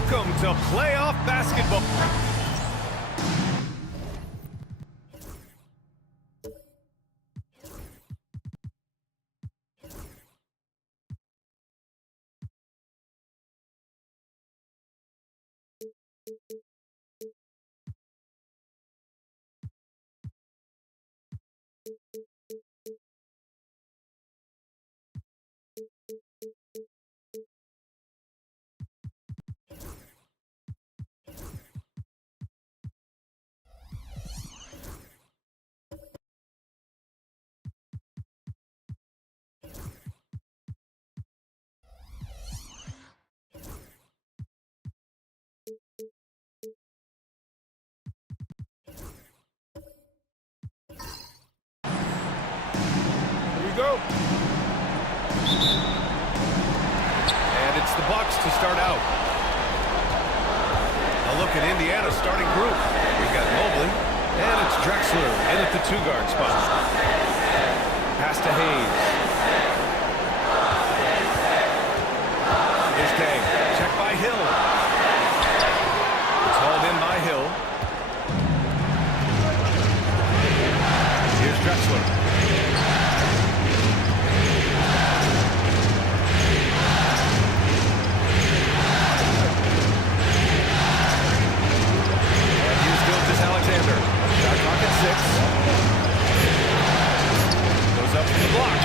Welcome to playoff basketball. Go. And it's the Bucks to start out. A look at Indiana's starting group. We've got Mobley, and it's Drexler in at the two-guard spot. Pass to Hayes. Here's Day. Check by Hill. It's hauled in by Hill. Here's Drexler. Alexander, shot clock at 6. Goes up to the block.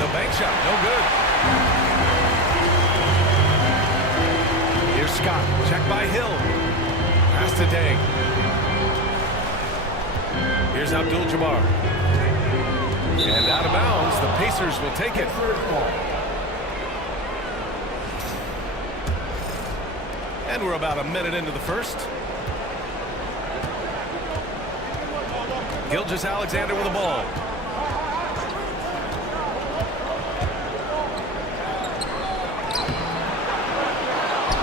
The bank shot, no good. Here's Scott, check by Hill. Pass to Day. Here's Abdul-Jabbar. And out of bounds, the Pacers will take it. And we're about a minute into the first. Gilgeous-Alexander with the ball.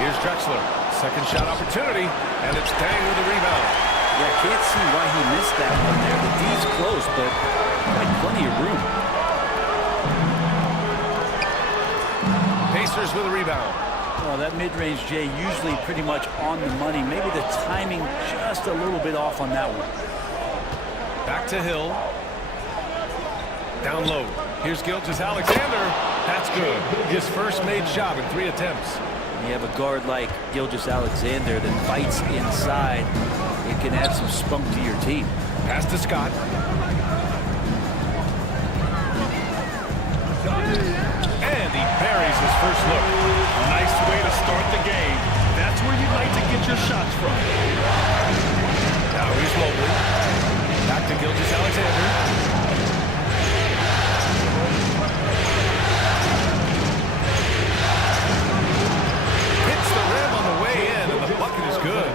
Here's Drexler. Second shot opportunity, and it's Dang with the rebound. Yeah, can't see why he missed that one there. The D's close, but like plenty of room. Pacers with a rebound. Well, that mid-range, Jay, usually pretty much on the money. Maybe the timing just a little bit off on that one. Back to Hill. Down low. Here's Gilgeous-Alexander. That's good. His first made shot in 3 attempts. You have a guard like Gilgeous-Alexander that fights inside. It can add some spunk to your team. Pass to Scott. And he buries his first look. Nice way to start the game. That's where you'd like to get your shots from. Now here's Mobley. Back to Gilgeous-Alexander. Hits the rim on the way in, and the bucket is good.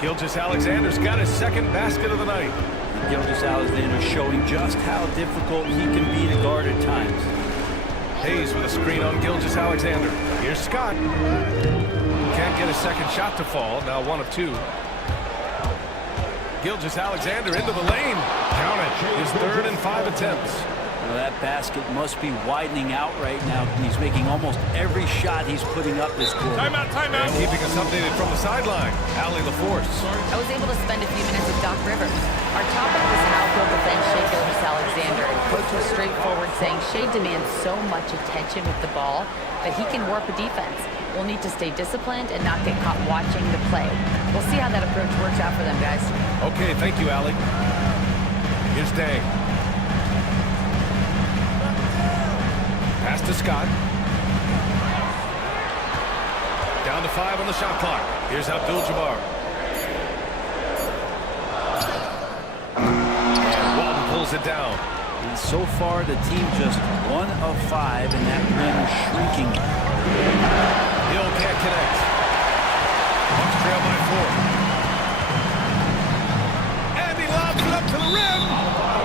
Gilgeous-Alexander's got his second basket of the night. Gilgeous-Alexander showing just how difficult he can be to guard at times. Hayes with a screen on Gilgeous-Alexander. Here's Scott. Can't get a second shot to fall. Now 1 of 2. Gilgeous-Alexander into the lane. Count it. His 3rd and 5 attempts. Well, that basket must be widening out right now. He's making almost every shot he's putting up this quarter. Timeout, timeout. And keeping us updated from the sideline, Allie LaForce. I was able to spend a few minutes with Doc Rivers. Our topic was how he'll defend Shai Gilgeous-Alexander. Coach was straightforward, saying Shai demands so much attention with the ball that he can warp a defense. We'll need to stay disciplined and not get caught watching the play. We'll see how that approach works out for them, guys. Okay, thank you, Allie. Here's Dang. Pass to Scott. Down to 5 on the shot clock. Here's Abdul-Jabbar. And Walton pulls it down. And so far, the team just 1 of 5, and that rim shrinking. Hill can't connect. Bucks trail by 4. And he lobs it up to the rim.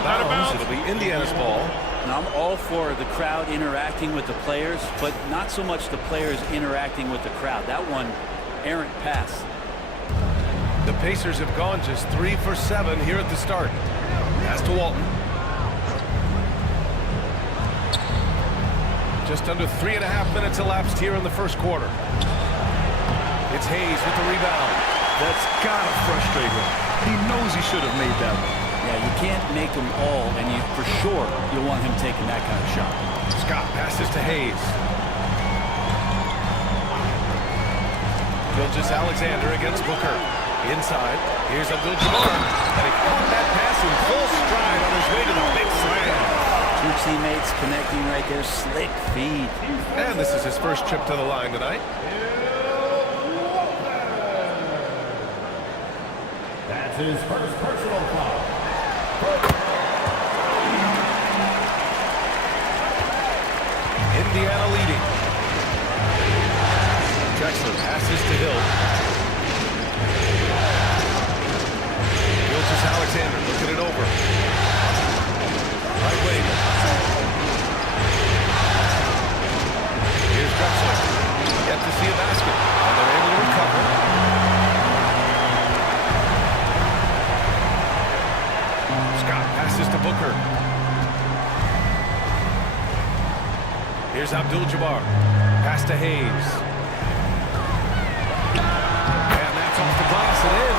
Out of bounds. It'll be Indiana's ball. Now, I'm all for the crowd interacting with the players, but not so much the players interacting with the crowd. That one, errant pass. The Pacers have gone just 3 for 7 here at the start. Pass to Walton. Just under 3.5 minutes elapsed here in the first quarter. It's Hayes with the rebound. That's gotta frustrate him. He knows he should have made that one. Yeah, you can't make them all, and you for sure you'll want him taking that kind of shot. Scott passes to Hayes. Gilgeous-Alexander against Booker. Inside, here's Abdul-Jabbar. And he caught that pass in full stride on his way to the big slam. Two teammates connecting right there. Slick feed. And this is his first trip to the line tonight. That's his first personal foul. Indiana leading. Drexler passes to Hill. Gilgeous-Alexander looking it over. Right wing. Here's Drexler. Yet to see a basket. And they're able to recover. Scott passes to Booker. Here's Abdul-Jabbar. Pass to Hayes. And that's off the glass and in.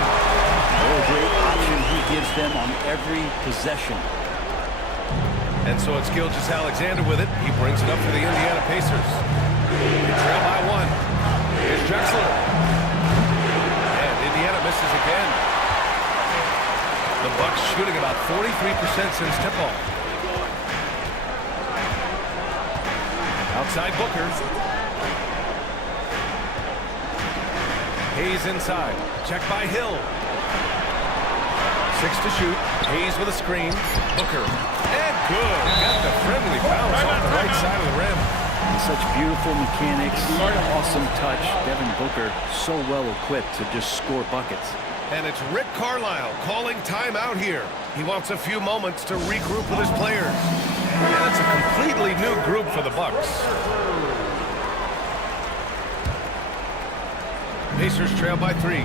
What a great option he gives them on every possession. And so it's Gilgeous-Alexander with it. He brings it up for the Indiana Pacers. They trail by one. Here's Drexler. And Indiana misses again. The Bucks shooting about 43% since tip-off. Outside Booker. Hayes inside. Check by Hill. 6 to shoot. Hayes with a screen. Booker. And good. Got the friendly bounce off the right side of the rim. And such beautiful mechanics. Awesome touch. Devin Booker so well equipped to just score buckets. And it's Rick Carlisle calling timeout here. He wants a few moments to regroup with his players. And it's a completely new group for the Bucks. Pacers trail by 3.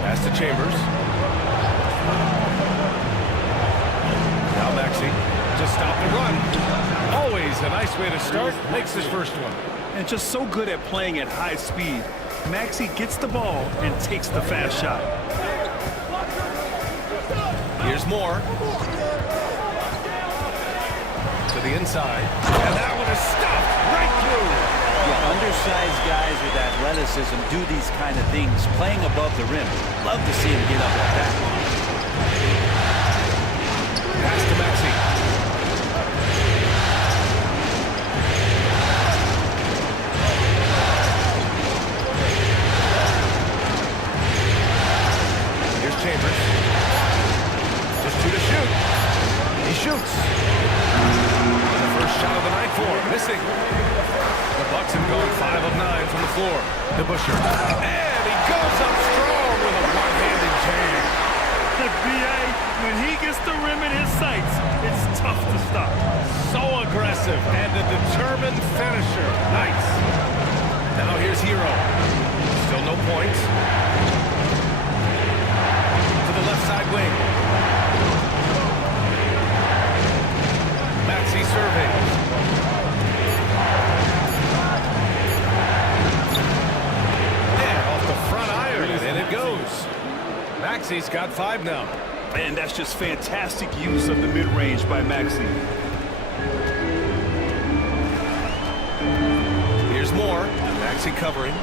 Pass to Chambers. Now Maxey to stop the run. Always a nice way to start. Makes his first one. And just so good at playing at high speed. Maxey gets the ball and takes the fast shot. Here's Moore. To the inside. And that one is stopped right through. Yeah, undersized guys with athleticism do these kind of things, playing above the rim. Love to see him get up like that. Pass to Maxey. Here's Chambers. Just 2 to shoot. He shoots. The first shot of the night for him. Missing. The Bucks have gone 5 of 9 from the floor. To Busher. And he goes up strong with a one-handed jam. The BA, when he gets the rim in his sights, it's tough to stop. So aggressive and a determined finisher. Nice. Now here's Hero. Still no points. To the left side wing. Maxey surveys. And it goes. Maxey's got 5 now. And that's just fantastic use of the mid-range by Maxey. Here's Moore. Maxey covering.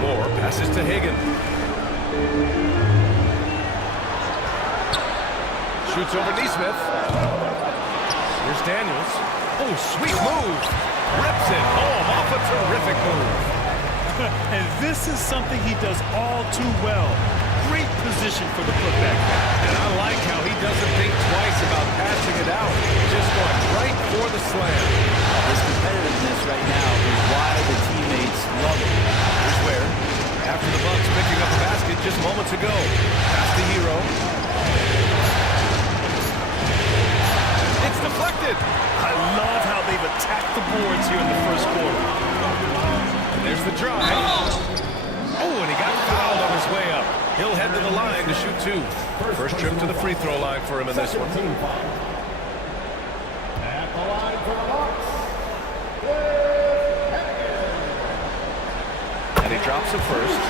Moore passes to Hagan. Shoots over Neesmith. Here's Daniels. Oh, sweet move. Rips it home off a terrific move. And this is something he does all too well. Great position for the putback. And I like how he doesn't think twice about passing it out. Just going right for the slam. His competitiveness right now is why the teammates love it. Here's Ware. After the Bucks picking up a basket just moments ago. Pass to Hero. It's deflected. I love how they've attacked the boards here in the first quarter. There's the drive. Oh, and he got fouled on his way up. He'll head to the line to shoot 2. First trip to the free throw line for him in this one. At the line for the Bucks, drops it first.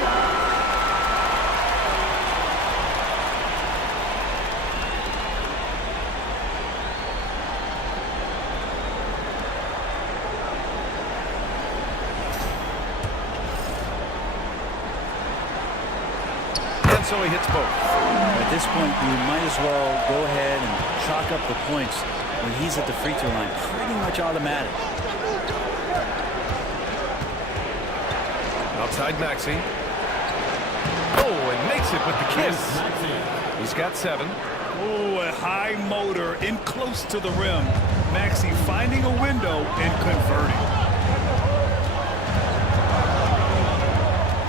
And so he hits both. At this point, you might as well go ahead and chalk up the points when he's at the free throw line. Pretty much automatic. Outside Maxey. Oh, and makes it with the kiss. He's got 7. Oh, a high motor in close to the rim. Maxey finding a window and converting.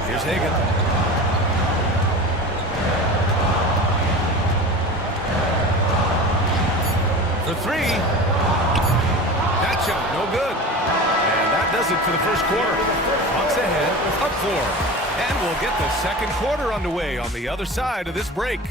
Here's Hagan. For 3. That shot, no good. And that does it for the first quarter. Bucks ahead, up 4. And we'll get the second quarter underway on the other side of this break.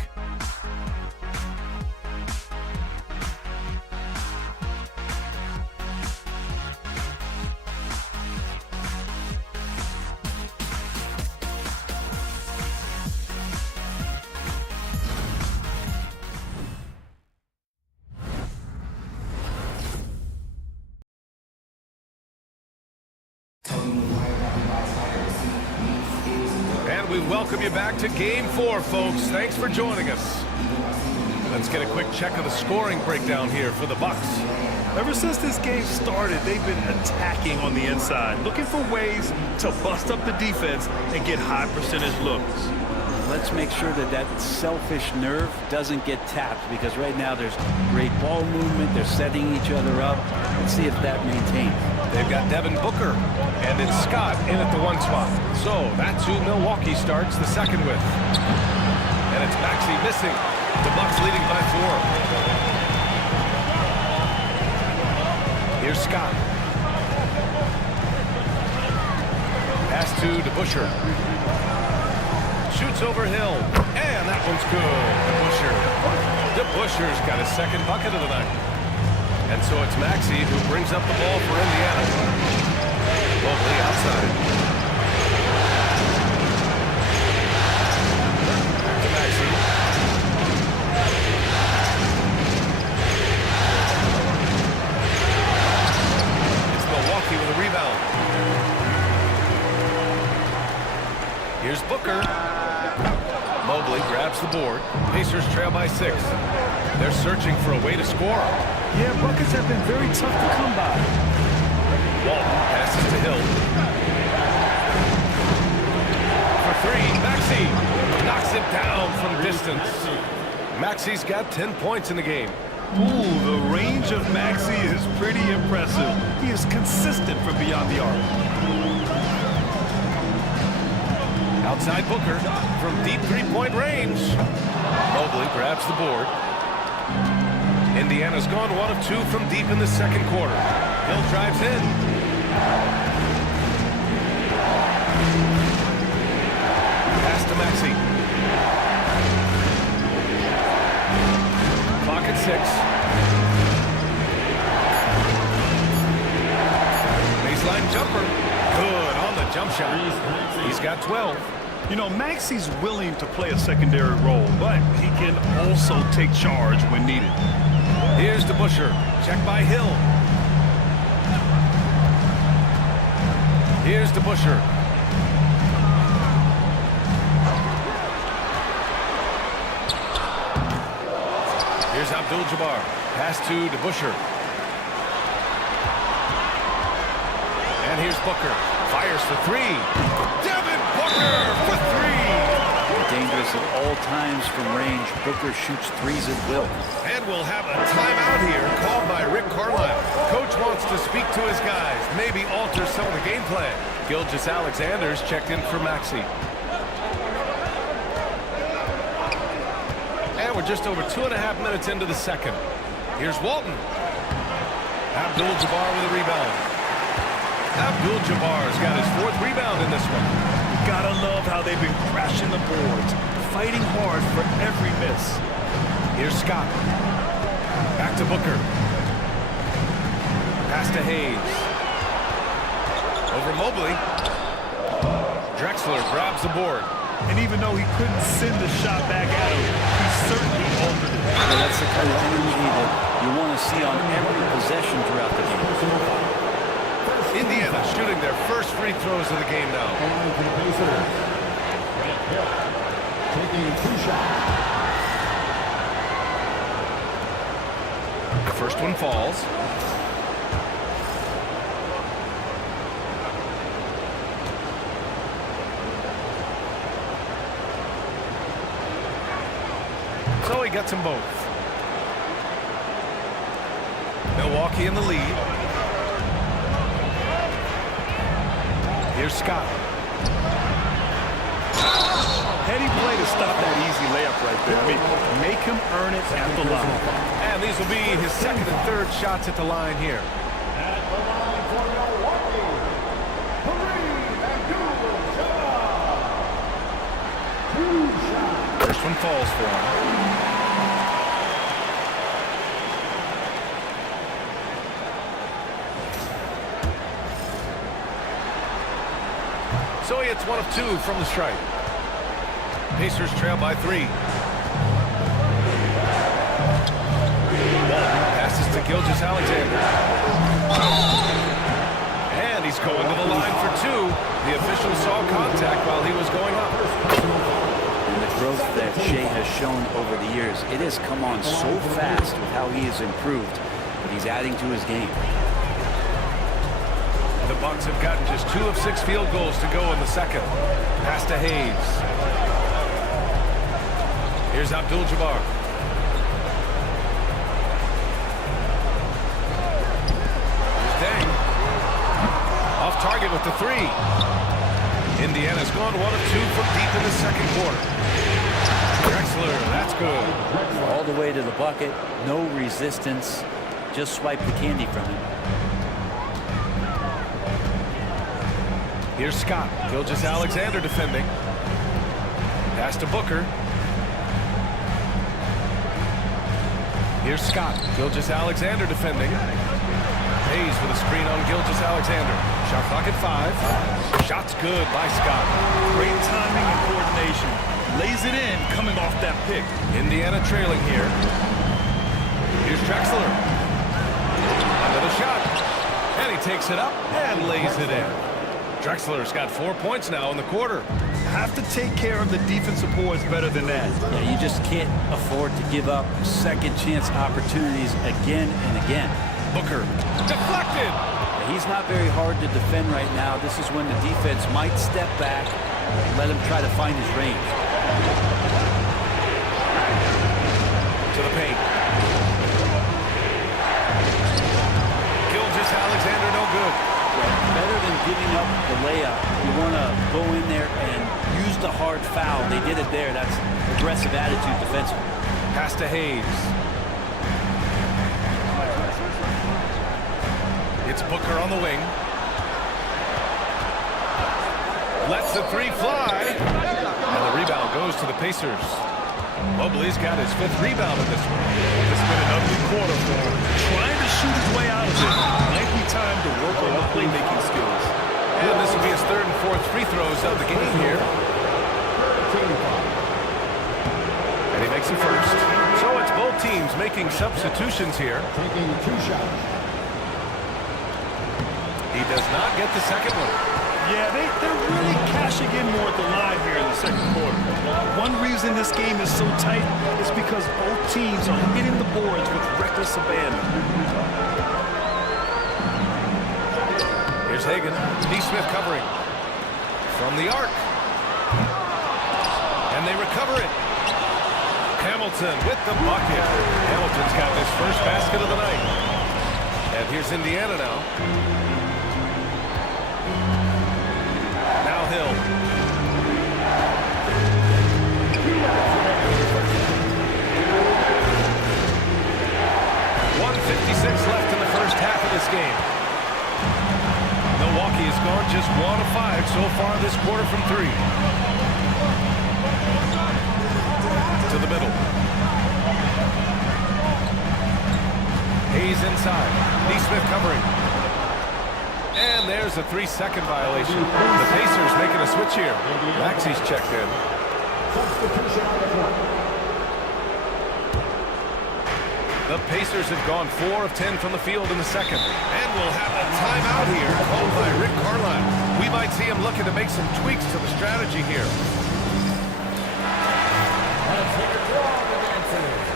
And we welcome you back to Game 4, folks. Thanks for joining us. Let's get a quick check of the scoring breakdown here for the Bucks. Ever since this game started, they've been attacking on the inside, looking for ways to bust up the defense and get high percentage looks. Let's make sure that that selfish nerve doesn't get tapped, because right now there's great ball movement. They're setting each other up. Let's see if that maintains. They've got Devin Booker, and it's Scott in at the 1 spot. So that's who Milwaukee starts the second with. And it's Maxey missing. The Bucks leading by 4. Here's Scott. Pass to DeBusschere. Shoots over Hill, and that one's good. DeBusschere's got his second bucket of the night. And so it's Maxey who brings up the ball for Indiana. Mobley outside. Back to Maxey. It's Milwaukee with a rebound. Here's Booker. Mobley grabs the board. Pacers trail by 6. They're searching for a way to score. Yeah, buckets have been very tough to come by. Walton passes to Hill. For 3, Maxey knocks it down from distance. Maxey's got 10 points in the game. Ooh, the range of Maxey is pretty impressive. He is consistent from beyond the arc. Outside Booker from deep 3-point range. Mobley grabs the board. Indiana's gone 1 of 2 from deep in the second quarter. Hill drives in. Pass to Maxey. Clock at 6. Baseline jumper. Good on the jump shot. He's got 12. You know, Maxey's willing to play a secondary role, but he can also take charge when needed. Here's DeBusschere. Check by Hill. Here's DeBusschere. Here's Abdul-Jabbar. Pass to DeBusschere. And here's Booker. Fires for 3. Devin Booker for 3. Dangerous at all times from range. Booker shoots 3s at will. And we'll have a timeout here called by Rick Carlisle. Coach wants to speak to his guys, maybe alter some of the game plan. Gilgeous-Alexander's checked in for Maxey. And we're just over 2.5 minutes into the second. Here's Walton. Abdul-Jabbar with a rebound. Abdul-Jabbar's got his 4th rebound in this one. Gotta love how they've been crashing the boards, fighting hard for every miss. Here's Scott. Back to Booker. Pass to Hayes. Over Mobley. Drexler grabs the board. And even though he couldn't send the shot back at him, he certainly altered it. Well, that's the kind of energy that you want to see on every possession throughout the game. Indiana shooting their first free throws of the game now. Taking 2 shots. The first one falls. So he gets them both. Milwaukee in the lead. Here's Scott. Heady play to stop that easy layup right there. I mean, make him earn it at the line. And these will be his second and third shots at the line here. At the line for Milwaukee, Bleague. 2 shots. First one falls for him. So he hits 1 of 2 from the stripe. Pacers trail by 3. Passes to Gilgeous-Alexander. And he's going to the line for 2. The official saw contact while he was going up. And the growth that Shea has shown over the years, it has come on so fast with how he has improved, but he's adding to his game. The Bucks have gotten just 2 of 6 field goals to go in the second. Pass to Hayes. Here's Abdul-Jabbar. Here's Deng. Off target with the 3. Indiana's gone 1 of 2 from deep in the second quarter. Drexler, that's good. All the way to the bucket, no resistance, just swipe the candy from him. Here's Scott. Gilgeous-Alexander defending. Pass to Booker. Here's Scott. Gilgeous-Alexander defending. Hayes with a screen on Gilgeous-Alexander. Shot clock at 5. Shot's good by Scott. Great timing and coordination. Lays it in coming off that pick. Indiana trailing here. Here's Drexler. Another shot. And he takes it up and lays it in. Drexler's got 4 points now in the quarter. Have to take care of the defensive boards better than that. Yeah, you just can't afford to give up second chance opportunities again and again. Booker deflected. He's not very hard to defend right now. This is when the defense might step back and let him try to find his range. To the paint. Gilgeous-Alexander no good. Better than giving up the layup, you want to go in there and use the hard foul. They did it there. That's aggressive attitude defensively. Pass to Hayes. It's Booker on the wing. Lets the 3 fly. And the rebound goes to the Pacers. Mobley's got his 5th rebound in this one. It's been an ugly quarter for him. Trying to shoot his way out of it. Might be time to work on the playmaking skills. And this will be his 3rd and 4th free throws of the game here. And he makes the first. So it's both teams making substitutions here. Taking 2 shots. He does not get the second one. Yeah, they're really cashing in more at the line here in the second quarter. One reason this game is so tight is because both teams are hitting the boards with reckless abandon. Here's Hagan. Neesmith covering. From the arc. And they recover it. Hamilton with the bucket. Hamilton's got his first basket of the night. And here's Indiana now. Now Hill. .156 left in the first half of this game. Milwaukee has gone just 1 of 5 so far this quarter from 3. To the middle. Hayes inside. Neesmith covering. And there's a 3-second violation. The Pacers making a switch here. Maxey's checked in. Substitution on the court. The Pacers have gone 4 of 10 from the field in the second. And we'll have a timeout here called by Rick Carlisle. We might see him looking to make some tweaks to the strategy here. Let's take a draw on the dancers.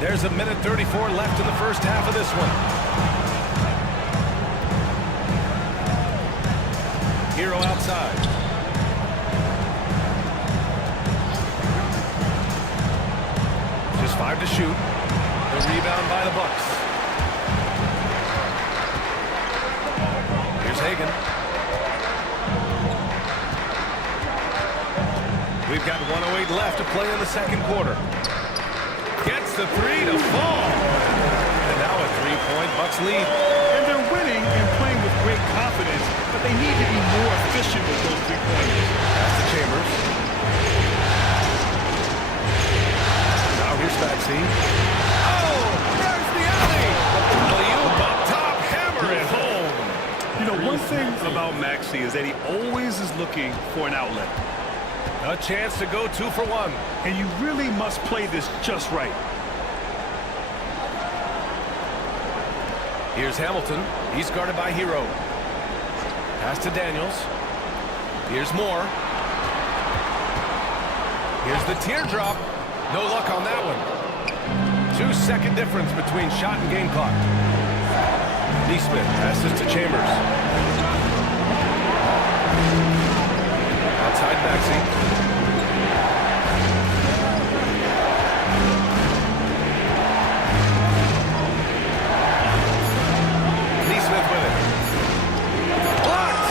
There's a minute 34 left in the first half of this one. Hero outside. Just 5 to shoot. The rebound by the Bucks. Here's Hagan. We've got 1:08 left to play in the second quarter. Gets the 3 to fall. And now a 3-point Bucks lead. And they're winning and playing with great confidence, but they need to be more efficient with those 3-pointers. Pass to Chambers. Now here's Maxey. Oh, there's the alley. Bleague up top, hammer it home. You know, one thing about Maxey is that he always is looking for an outlet. A chance to go 2 for 1. And you really must play this just right. Here's Hamilton. He's guarded by Hero. Pass to Daniels. Here's Moore. Here's the teardrop. No luck on that one. 2-second difference between shot and game clock. Neesmith passes to Chambers. Outside Maxey. Neesmith with it. Blocked!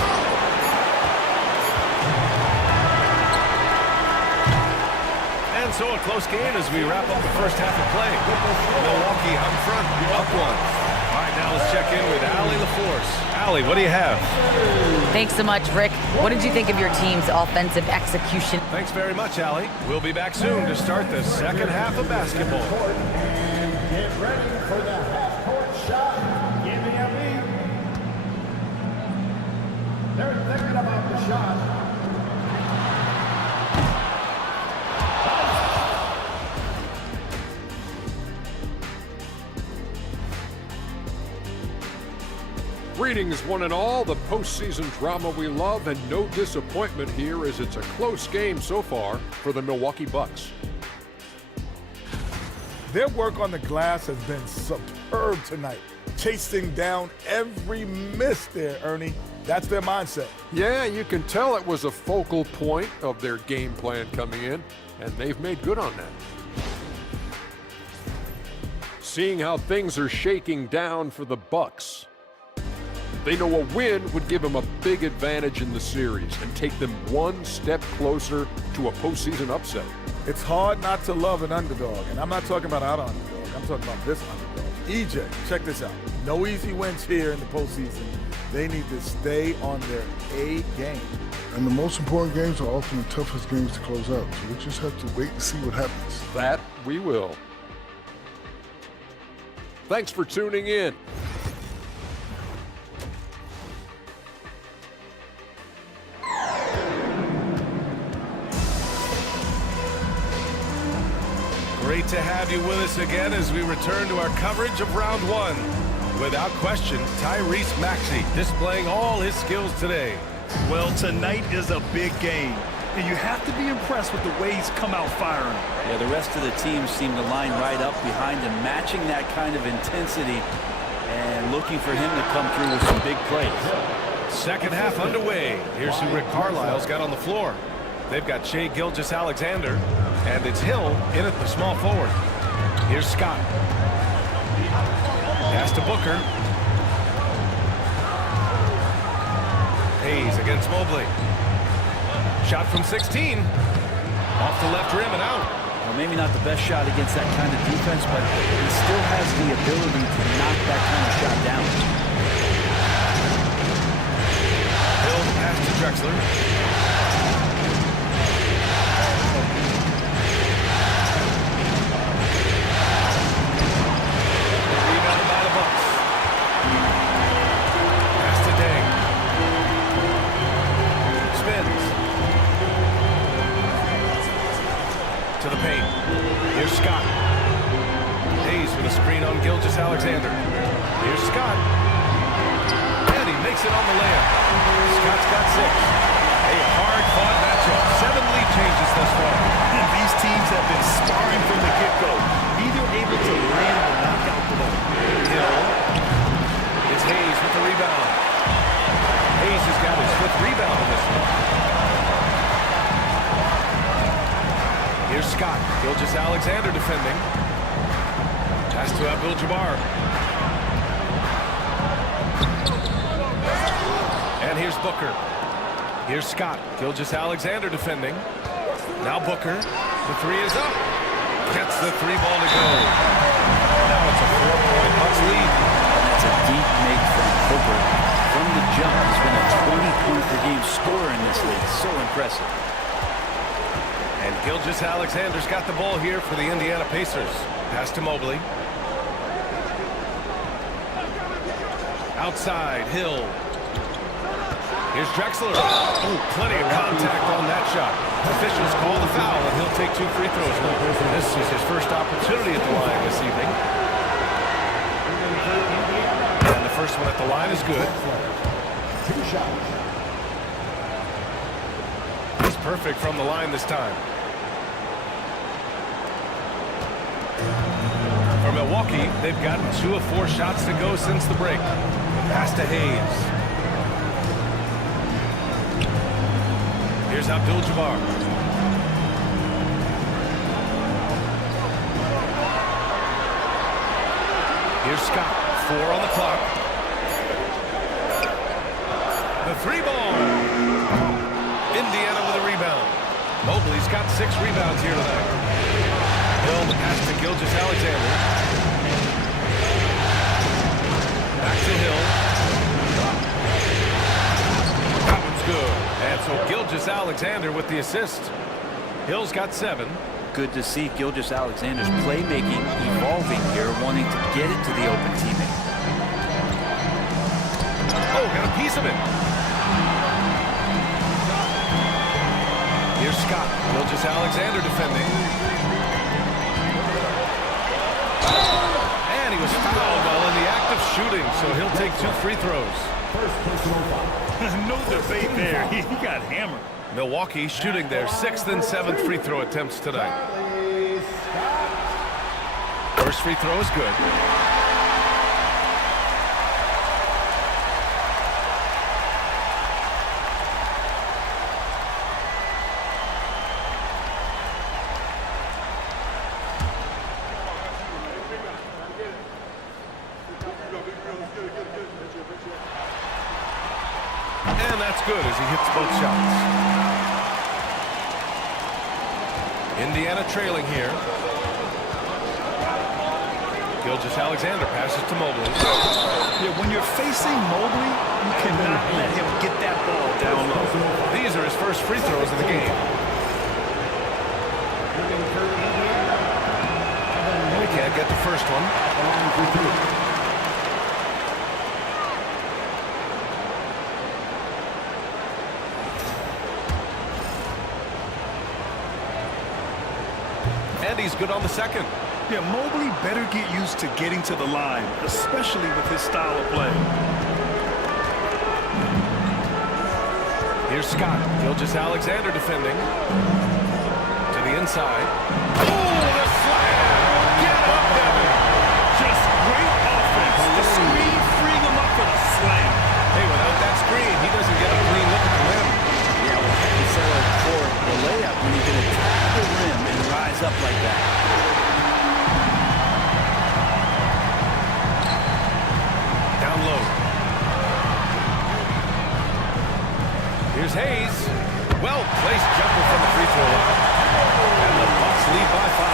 And so a close game as we wrap up the first half of play. Milwaukee up front, up 1. All right, now let's check in with Allie LaForce. Allie, what do you have? Thanks so much, Rick. What did you think of your team's offensive execution? Thanks very much, Allie. We'll be back soon to start the second half of basketball. And get ready for the half-court shot. Give me a beat. They're thinking about the shot. Greetings, one and all. The postseason drama we love, and no disappointment here as it's a close game so far for the Milwaukee Bucks. Their work on the glass has been superb tonight. Chasing down every miss there, Ernie. That's their mindset. Yeah, you can tell it was a focal point of their game plan coming in, and they've made good on that. Seeing how things are shaking down for the Bucks, they know a win would give them a big advantage in the series and take them one step closer to a postseason upset. It's hard not to love an underdog, and I'm not talking about our underdog. I'm talking about this underdog. EJ, check this out. No easy wins here in the postseason. They need to stay on their A game. And the most important games are often the toughest games to close out. So we just have to wait and see what happens. That we will. Thanks for tuning in. Great to have you with us again as we return to our coverage of round 1. Without question, Tyrese Maxey displaying all his skills today. Well, tonight is a big game, and you have to be impressed with the way he's come out firing. Yeah, the rest of the team seem to line right up behind him, matching that kind of intensity and looking for him to come through with some big plays. Second half underway. Here's who Rick Carlisle's got on the floor. They've got Shai Gilgeous-Alexander, and it's Hill in at the small forward. Here's Scott. Pass to Booker. Hayes against Mobley. Shot from 16. Off the left rim and out. Well, maybe not the best shot against that kind of defense, but he still has the ability to knock that kind of shot down. Hill pass to Drexler. Rebound by the Bucks. Pass to Day. Spins. To the paint. Here's Scott. Hayes with a screen on Gilgeous-Alexander. Here's Scott. And he makes it on the layup. Scott's got 6. A hard-fought matchup. 7 lead changes thus far. And these teams have been sparring from the get-go. Neither able to land or knock out the ball. Hill. It's Hayes with the rebound. Hayes has got his 5th rebound in this one. Here's Scott. Gilgeous-Alexander defending. Pass to Abdul-Jabbar. And here's Booker. Here's Scott. Gilgeous-Alexander defending. Now Booker. The 3 is up. Gets the 3 ball to go. Now it's a 4-point Bucks lead. That's a deep make from Booker. From the jump, he's been a 20-point-per-game scorer in this league. So impressive. And Gilgeous-Alexander's got the ball here for the Indiana Pacers. Pass to Mobley. Outside, Hill. Here's Drexler. Oh, plenty of contact on that shot. Officials call the foul, and he'll take 2 free throws now. This is his first opportunity at the line this evening. And the first one at the line is good. 2 shots. He's perfect from the line this time. For Milwaukee, they've gotten 2 of 4 shots to go since the break. Pass to Hayes. Here's Abdul-Jabbar. Here's Scott. 4 on the clock. The 3 ball. Indiana with a rebound. Mobley's got 6 rebounds here tonight. Hill the pass to Gilgeous-Alexander. Back to Hill. That one's good. And so Gilgeous-Alexander with the assist. Hill's got 7. Good to see Gilgeous-Alexander's playmaking evolving here, wanting to get it to the open teammate. Oh, got a piece of it. Here's Scott. Gilgeous-Alexander defending. And he was fouled while in the act of shooting, so he'll take 2 free throws. No debate there. He got hammered. Milwaukee shooting their 6th and 7th free throw attempts tonight. First free throw is good. And that's good as he hits both shots. Indiana trailing here. Gilgeous-Alexander passes to Mobley. Yeah, when you're facing Mobley, you cannot let him get that ball down low. These are his first free throws of the game. He can't get the first one. And he's good on the second. Yeah, Mobley better get used to getting to the line, especially with his style of play. Here's Scott. Gilgeous-Alexander defending. To the inside. Oh, the slam! Get up, Devin! Just great offense. The screen freeing him up for the slam. Hey, without that screen, he doesn't get a clean look at the rim. Yeah, well, he settled for the layup when you can attack the rim and rise up like that. Down low. Here's Hayes. Well-placed jumper from the free throw line. And the Bucks Bucks lead by 5.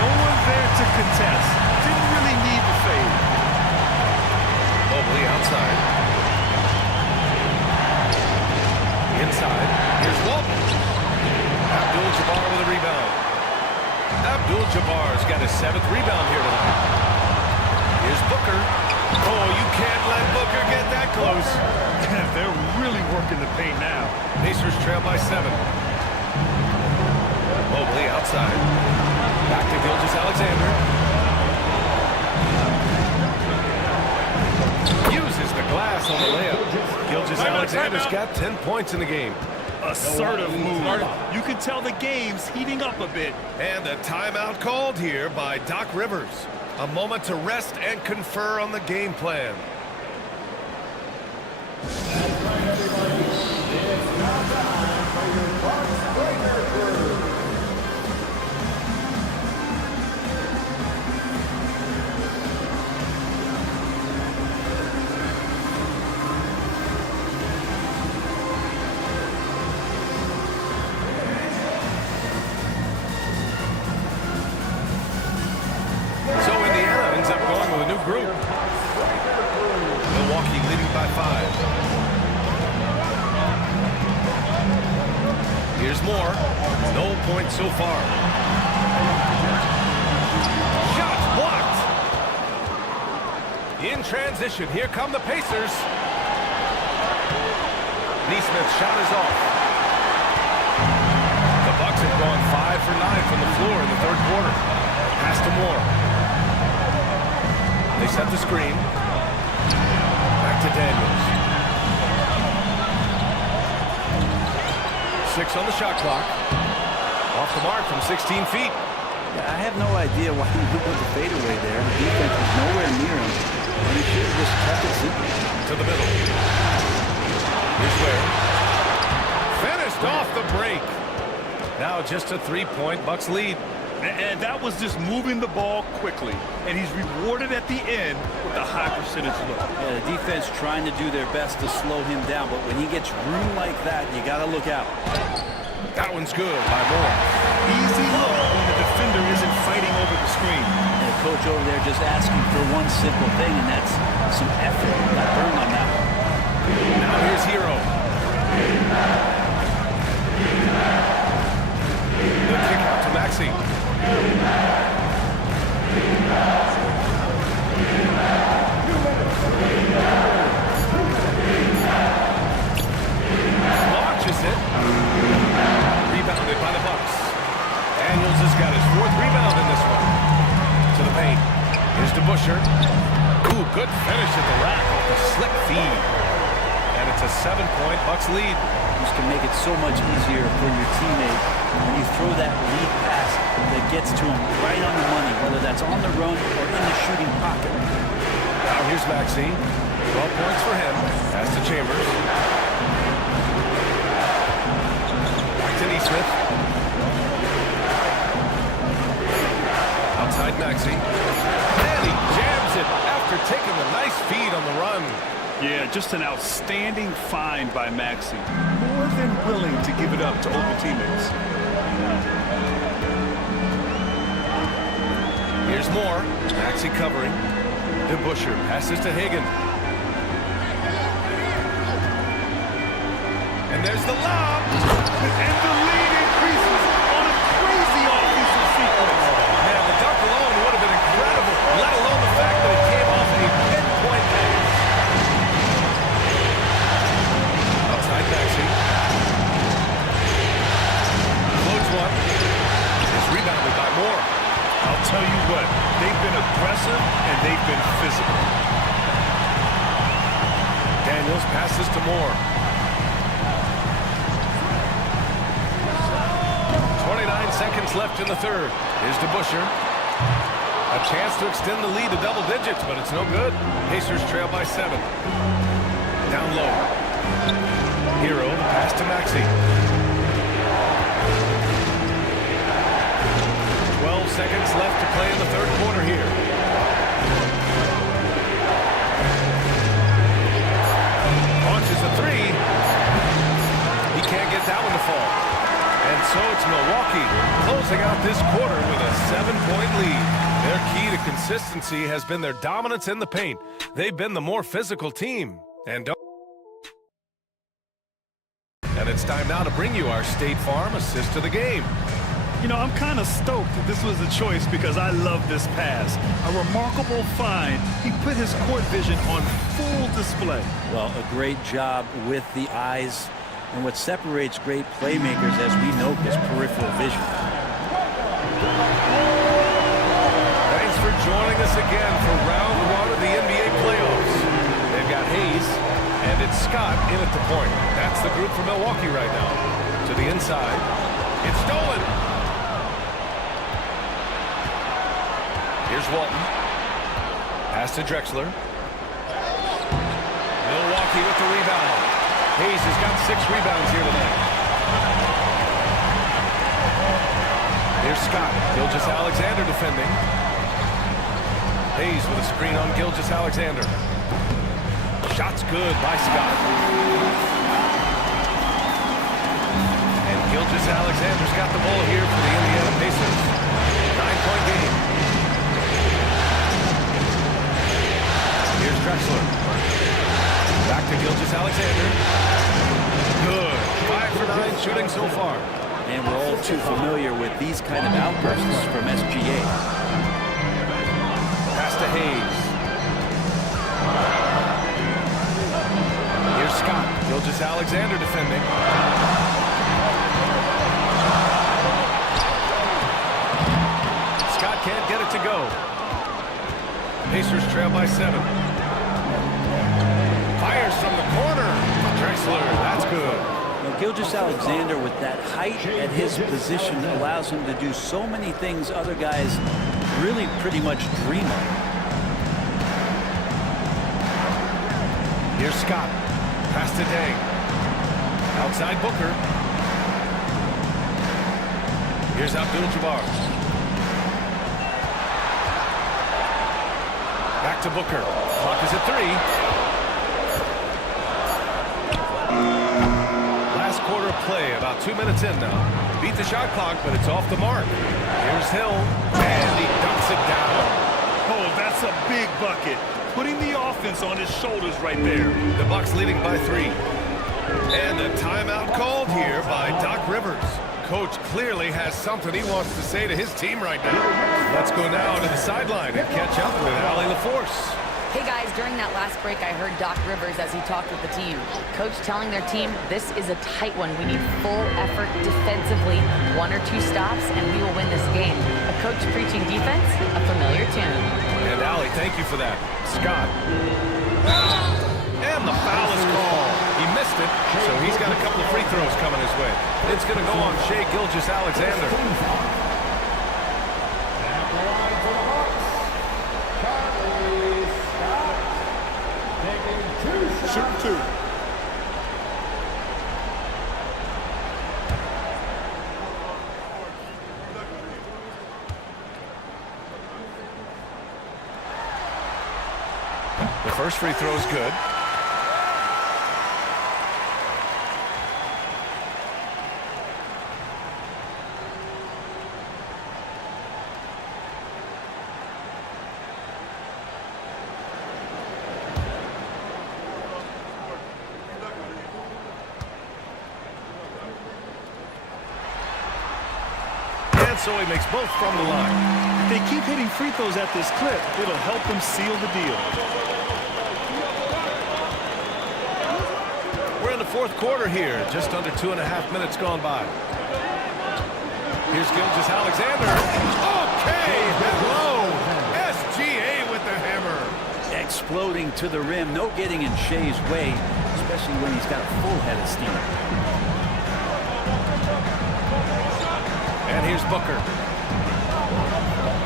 No one there to contest. Didn't really need the fade. Mobley outside. Inside. Here's Walton. Abdul-Jabbar with a rebound. Abdul-Jabbar's got his 7th rebound here tonight. Here's Booker. Oh, you can't let Booker get that close. They're really working the paint now. Pacers trail by 7. Mobley outside. Back to Gilgeous-Alexander. Uses the glass on the layup. Gilgeous-Alexander's got 10 points in the game. Assertive move. You can tell the game's heating up a bit. And a timeout called here by Doc Rivers. A moment to rest and confer on the game plan. That's right, everybody. It's now time for your Bucks Breaker Crew. So Indiana ends up going with a new group. Milwaukee leading by 5. Here's more. No points so far. Shots blocked. In transition, here come the Pacers. Neesmith's shot is off. The Bucks have gone 5 for 9 from the floor in the 3rd quarter. Pass to Moore. They set the screen. Back to Daniels. 6 on the shot clock. Off the mark from 16 feet. Yeah, I have no idea why he put the fadeaway there. The defense was nowhere near him. And he should have just kept it simple. To the middle. Here's Ware. Finished off the break. Now just a 3-point Bucks lead. And that was just moving the ball quickly. And he's rewarded at the end with a high percentage look. Yeah, the defense trying to do their best to slow him down, but when he gets room like that, you got to look out. That one's good by Moore. Easy look when the defender isn't fighting over the screen. And the coach over there just asking for one simple thing, and that's some effort. Got burned on that one. Now here's Hero. The kick out to Maxey. Launches it. Rebounded by the Bucks. Daniels has got his 4th rebound in this one. To the paint. Here's DeBusschere. Ooh, good finish at the rack with the slick feed. And it's a 7-point Bucks lead. This can make it so much easier for your teammate when you throw that lead pass that gets to him right on the money, whether that's on the run or in the shooting pocket. Now here's Maxey. 12 points for him. Pass to Chambers. Back to Neesmith. Outside Maxey. And he jams it after taking a nice feed on the run. Yeah, just an outstanding find by Maxey. More than willing to give it up to open teammates. Here's Moore. Maxey covering. DeBusschere passes to Hagan. And there's the lob. And the lead increases on a crazy offensive sequence. Man, the dunk alone would have been incredible, let alone the fact that it came off a pinpoint pass. Outside Maxey. Floats one. It's rebounded by Moore. I'll tell you what, they've been aggressive and they've been physical. Daniels passes to Moore. 29 seconds left in the 3rd. Here's DeBusschere. A chance to extend the lead to double digits, but it's no good. Pacers trail by 7. Down low. Hero, pass to Maxey. 12 seconds left to play in the 3rd quarter here. Launches a 3. He can't get that one to fall. And so it's Milwaukee closing out this quarter with a 7-point lead. Their key to consistency has been their dominance in the paint. They've been the more physical team. And it's time now to bring you our State Farm assist to the game. You know, I'm kind of stoked that this was a choice because I love this pass. A remarkable find. He put his court vision on full display. Well, a great job with the eyes. And what separates great playmakers, as we know, is peripheral vision. Thanks for joining us again for round one of the NBA playoffs. They've got Hayes, and it's Scott in at the point. That's the group for Milwaukee right now. To the inside. It's stolen. Here's Walton. Pass to Drexler. Milwaukee with the rebound. Hayes has got 6 rebounds here tonight. Here's Scott. Gilgeous-Alexander defending. Hayes with a screen on Gilgeous-Alexander. Shot's good by Scott. And Gilgeous-Alexander's got the ball here for the Indiana Pacers. 9-point game. Here's Drexler. Back to Gilgeous-Alexander. Good. 5 for 9 shooting so far. And we're all too familiar with these kind of outbursts from SGA. Pass to Hayes. Here's Scott. Gilgeous-Alexander defending. Scott can't get it to go. Pacers trail by 7. Fires from the corner. Drexler, that's good. Now, Gilgeous-Alexander, with that height at his position, allows him to do so many things other guys really pretty much dream of. Here's Scott. Pass to Dang. Outside Booker. Here's Abdul-Jabbar. Back to Booker. Clock is at 3. Last quarter of play, about 2 minutes in now. Beat the shot clock, but it's off the mark. Here's Hill, and he dumps it down. Oh, that's a big bucket. Putting the offense on his shoulders right there. The Bucks leading by 3. And a timeout called here by Doc Rivers. Coach clearly has something he wants to say to his team right now. Let's go now to the sideline and catch up with Allie LaForce. Hey guys, during that last break, I heard Doc Rivers as he talked with the team. Coach telling their team, this is a tight one. We need full effort defensively, 1 or 2 stops, and we will win this game. A coach preaching defense, a familiar tune. And Allie, thank you for that. Scott. And the foul is called. He missed it, so he's got a couple of free throws coming his way. It's going to go on Shai Gilgeous-Alexander. Shoot 2. The first free throw is good. So he makes both from the line. If they keep hitting free throws at this clip, it'll help them seal the deal. We're in the 4th quarter here. Just under 2.5 minutes gone by. Here's Gilgeous-Alexander. Okay, hello. SGA with the hammer. Exploding to the rim. No getting in Shai's way, especially when he's got a full head of steam. And here's Booker.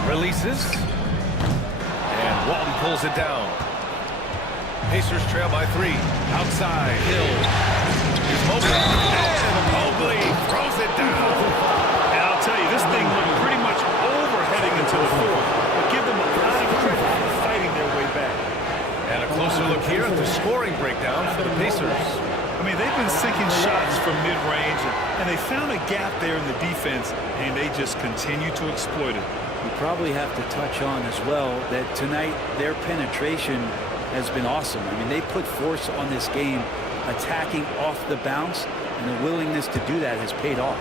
Releases. And Walton pulls it down. Pacers trail by 3. Outside, Hill. Here's Mobley. And Mobley throws it down. And I'll tell you, this thing looked pretty much over heading into the 4th. But give them a lot of credit for fighting their way back. And a closer look here at the scoring breakdown for the Pacers. I mean, they've been sinking shots from mid-range, and they found a gap there in the defense, and they just continue to exploit it. We probably have to touch on as well that tonight their penetration has been awesome. I mean, they put force on this game, attacking off the bounce, and the willingness to do that has paid off.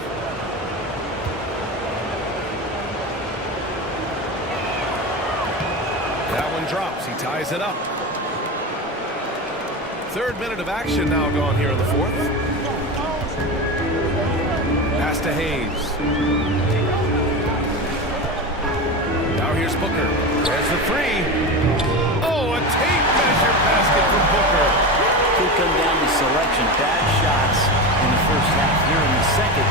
That one drops. He ties it up. Third minute of action now gone here in the fourth. Pass to Hayes. Now here's Booker. There's the three. Oh, a tape measure basket from Booker. Could come down to selection. Bad shots in the first half. Here in the second,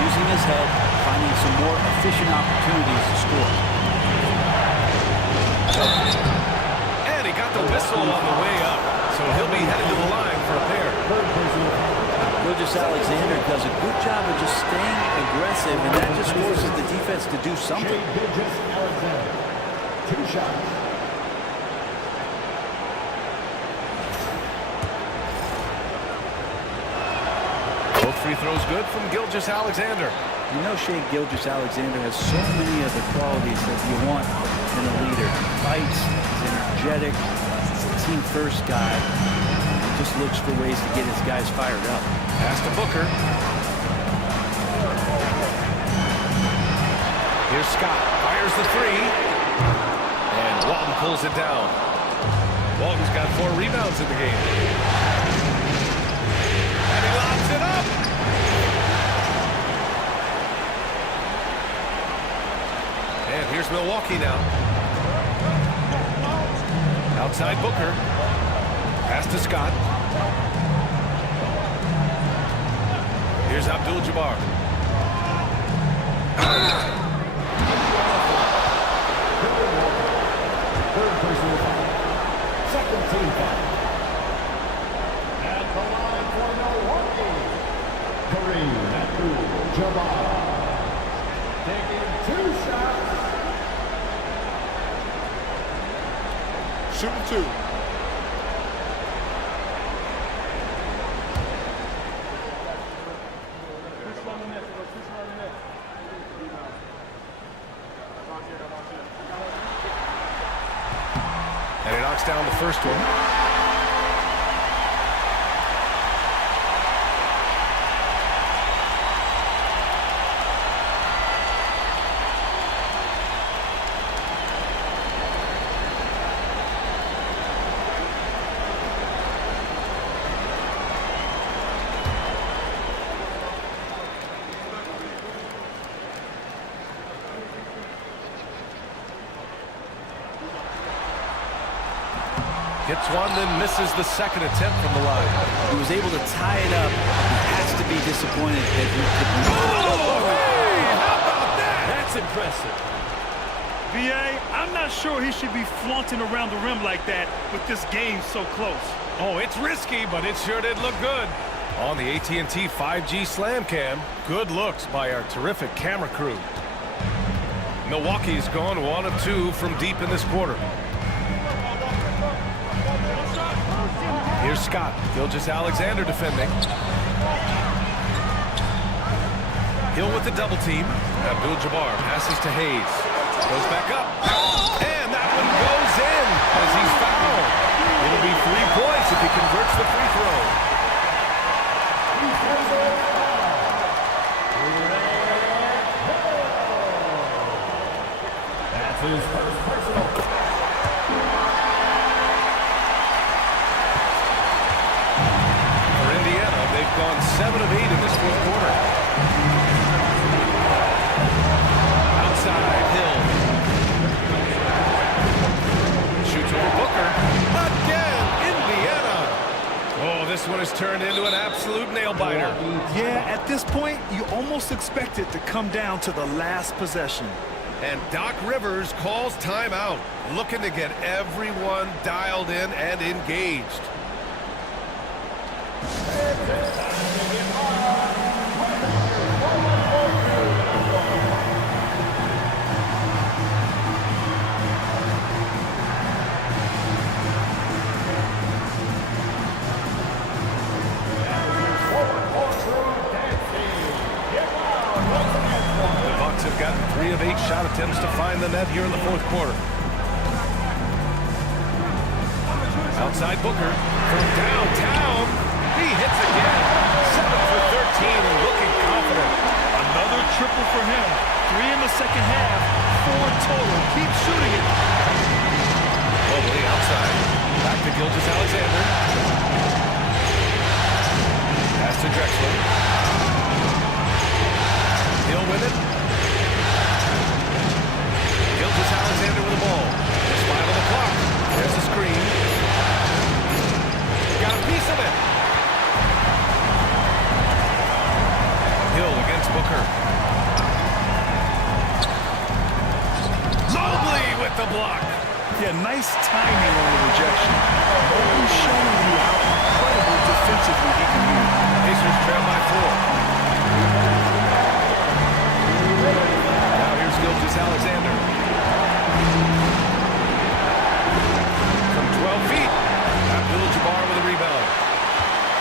using his head, finding some more efficient opportunities to score. And he got the whistle on the way up. So he'll be headed to the line for a pair. Alexander does a good job of just staying aggressive, and that just forces the defense to do something. Alexander, 2 shots. Both free throws good from Gilgeous-Alexander. You know, Shai Gilgeous-Alexander has so many of the qualities that you want in a leader. He fights, he's energetic, he's a team-first guy. He just looks for ways to get his guys fired up. Pass to Booker. Here's Scott. Fires the three. And Walton pulls it down. Walton's got 4 rebounds in the game. And he lobs it up. And here's Milwaukee now. Outside Booker. Pass to Scott. Here's Abdul-Jabbar. Third personal foul. Second team foul. At the line for Milwaukee, Kareem Abdul-Jabbar. Taking 2 shots. Shooting 2. And he knocks down the first one. Hits one, then misses the second attempt from the line. He was able to tie it up. He has to be disappointed that he couldn't. Oh, hey, how about that? That's impressive. B.A., I'm not sure he should be flaunting around the rim like that with this game so close. Oh, it's risky, but it sure did look good. On the AT&T 5G Slam Cam, good looks by our terrific camera crew. Milwaukee's gone 1 of 2 from deep in this quarter. Here's Scott. Gilgeous-Alexander defending. Hill with the double team. Abdul-Jabbar passes to Hayes. Goes back up. And that one goes in as he's fouled. It'll be 3 points if he converts the free throw. That's his first personal. They've gone 7 of 8 in this fourth quarter. Outside, Hill. Shoots over Booker. Again, Indiana. Oh, this one has turned into an absolute nail-biter. Yeah, at this point, you almost expect it to come down to the last possession. And Doc Rivers calls timeout, looking to get everyone dialed in and engaged. weak shot attempts to find the net here in the fourth quarter. Outside Booker from downtown. He hits again. 7 for 13 and looking confident. Another triple for him. 3 in the second half. 4 total. Keep shooting it. Mobley outside. Back to Gilgeous-Alexander. Pass to Drexler. He'll win it. Gilgeous-Alexander with the ball. There's 5 on the clock. There's a screen. Got a piece of it. Hill against Booker. Mobley with the block. Yeah, nice timing on the rejection. Mobley showing you how incredible defensively he can be. Pacers trail by 4. Now here's Gilgeous-Alexander. From 12 feet. Abdul-Jabbar with a rebound.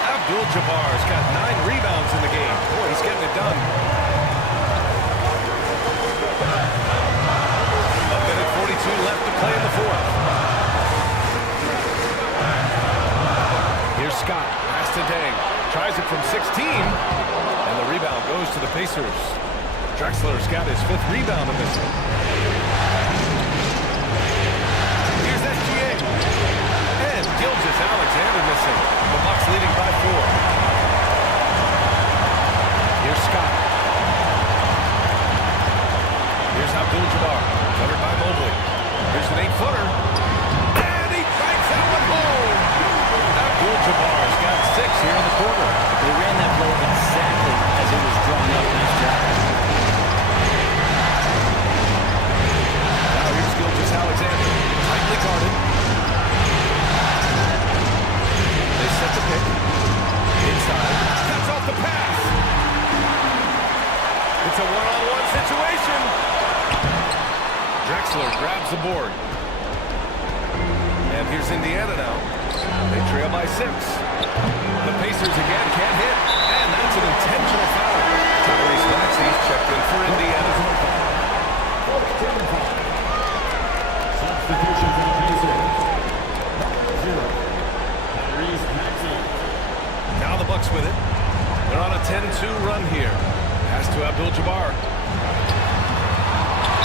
Abdul-Jabbar's got 9 rebounds in the game. Boy, he's getting it done. 1:42 left to play in the fourth. Here's Scott. Pass to Dang. Tries it from 16. And the rebound goes to the Pacers. Drexler's got his 5th rebound of this one. Here's SGA. And Gilgeous-Alexander missing. The Bucks leading by 4. Here's Scott. Here's Abdul-Jabbar. Covered by Mobley. Here's an 8-footer. And he banks that one home. Abdul-Jabbar's got 6 here in the quarter. They ran that play exactly as it was drawn up. Nice job. Now here's Gilgeous-Alexander. Tightly guarded. They set the pick. Inside. Cuts off the pass. It's a one-on-one situation. Drexler grabs the board. And here's Indiana now. They trail by 6. The Pacers again can't hit. And that's an intentional foul. Tyrese Maxey's checked in for Indiana. Substitution for the Pacers. Number 0. Tyrese Maxey. Now the Bucks with it. They're on a 10-2 run here. Pass to Abdul-Jabbar.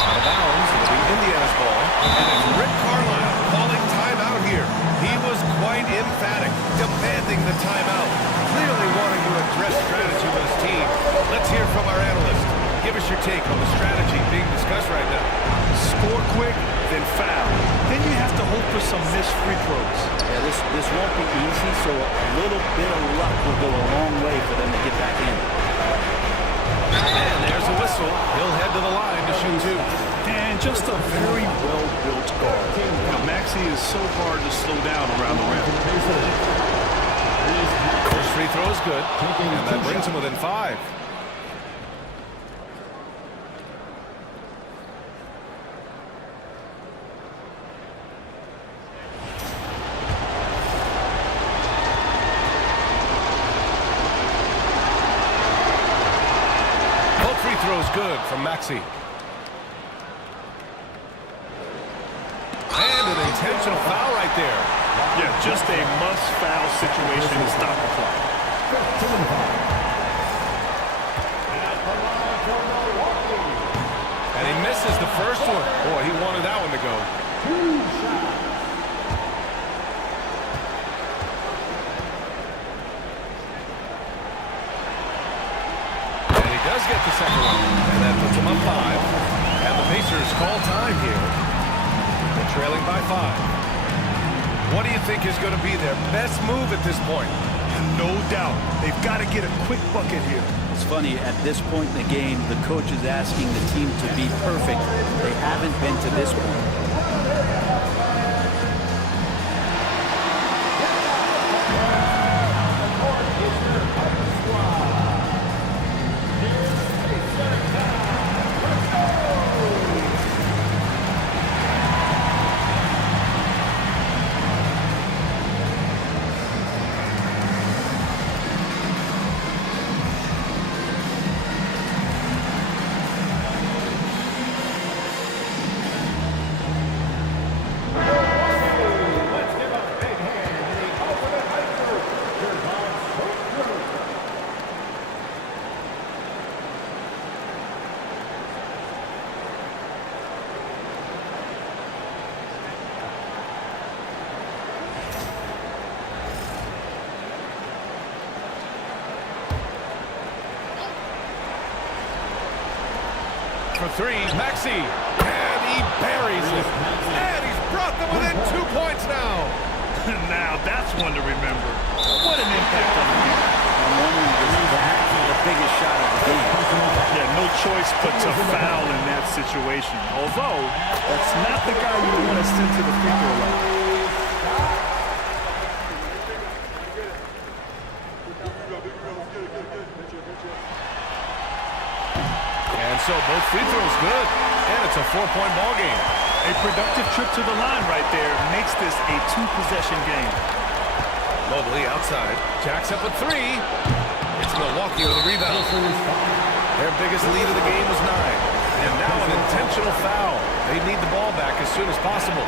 Out of bounds. It'll be Indiana's ball. And it's Rick Carlisle calling timeout here. He was quite emphatic, demanding the timeout. Clearly wanting to address strategy with his team. Let's hear from our analyst. Give us your take on the strategy being discussed right now. Score quick, then foul. Then you have to hope for some missed free throws. Yeah, this won't be easy, so a little bit of luck will go a long way for them to get back in. And there's a whistle. He'll head to the line to shoot 2. And just a very well-built guard. Now, Maxey is so hard to slow down around the rim. First free throw is good. And that brings him within 5. Throws good from Maxey. And an intentional foul right there. Yeah, just a must-foul situation to stop the clock. And he misses the first one. Boy, he wanted that one to go. Does get the second one, and that puts him up 5. And the Pacers call time here. They're trailing by 5. What do you think is going to be their best move at this point? No doubt. They've got to get a quick bucket here. It's funny, at this point in the game, the coach is asking the team to be perfect. They haven't been to this point. for three. Maxey. And he buries it. And he's brought them within 2 points now. Now, that's one to remember. What an impact on the game. I'm wondering, is that the biggest shot of the game? Yeah, no choice but to foul in that situation. Although, that's not the guy you want to send to the free throw line. And so both free throws good. And it's a 4-point ball game. A productive trip to the line right there makes this a 2-possession game. Mobley outside. Jacks up a three. It's Milwaukee with a rebound. Their biggest lead of the game was 9. And now an intentional foul. They need the ball back as soon as possible.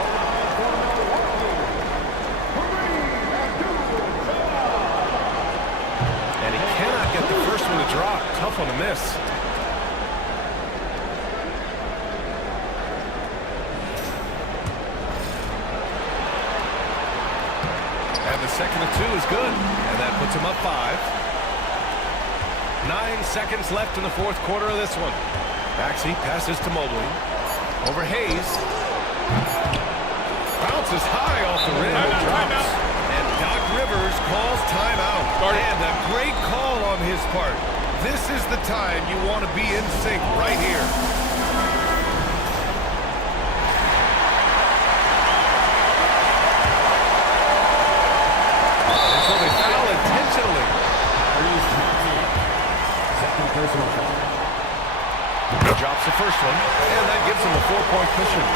And he cannot get the first one to drop. Tough one to miss. And the second of 2 is good. And that puts him up 5. 9 seconds left in the fourth quarter of this one. Maxey passes to Mobley. Over Hayes. Bounces high off the rim. Drops. And Doc Rivers calls timeout. And a great call on his part. This is the time you want to be in sync right here. And so they foul intentionally. Personal foul. He drops the first one, and that gives him a 4-point cushion.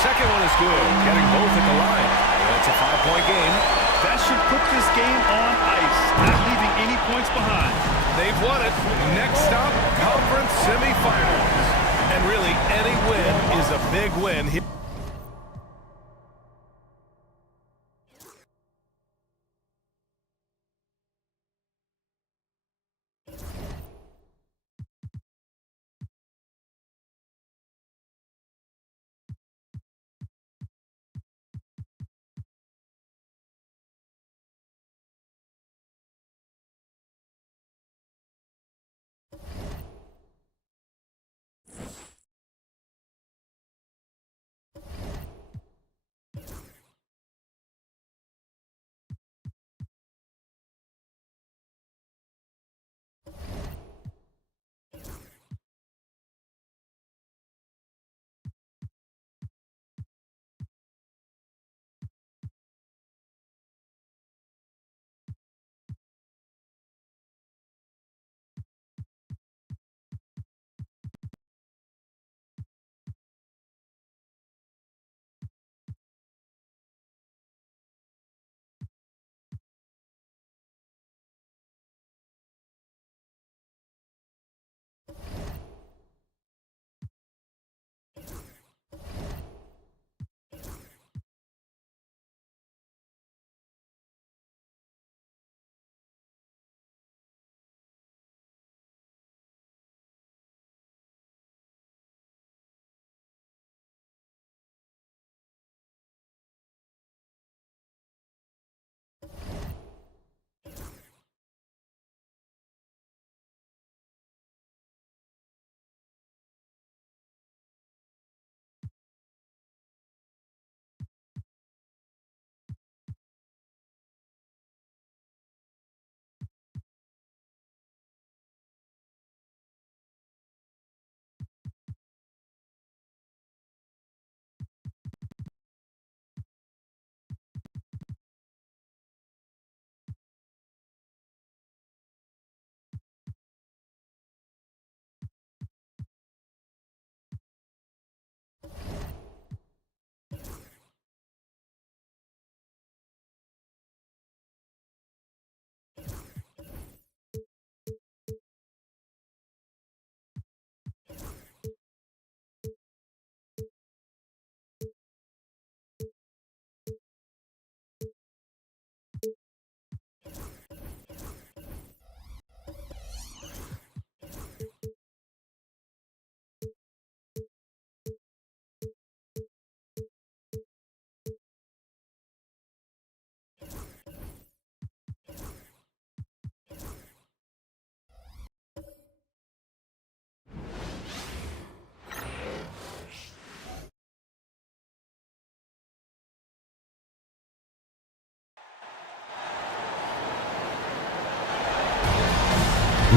Second one is good, getting both at the line. And it's a 5-point game. That should put this game on ice, not leaving any points behind. They've won it. Next stop, conference semifinals. And really, any win is a big win here.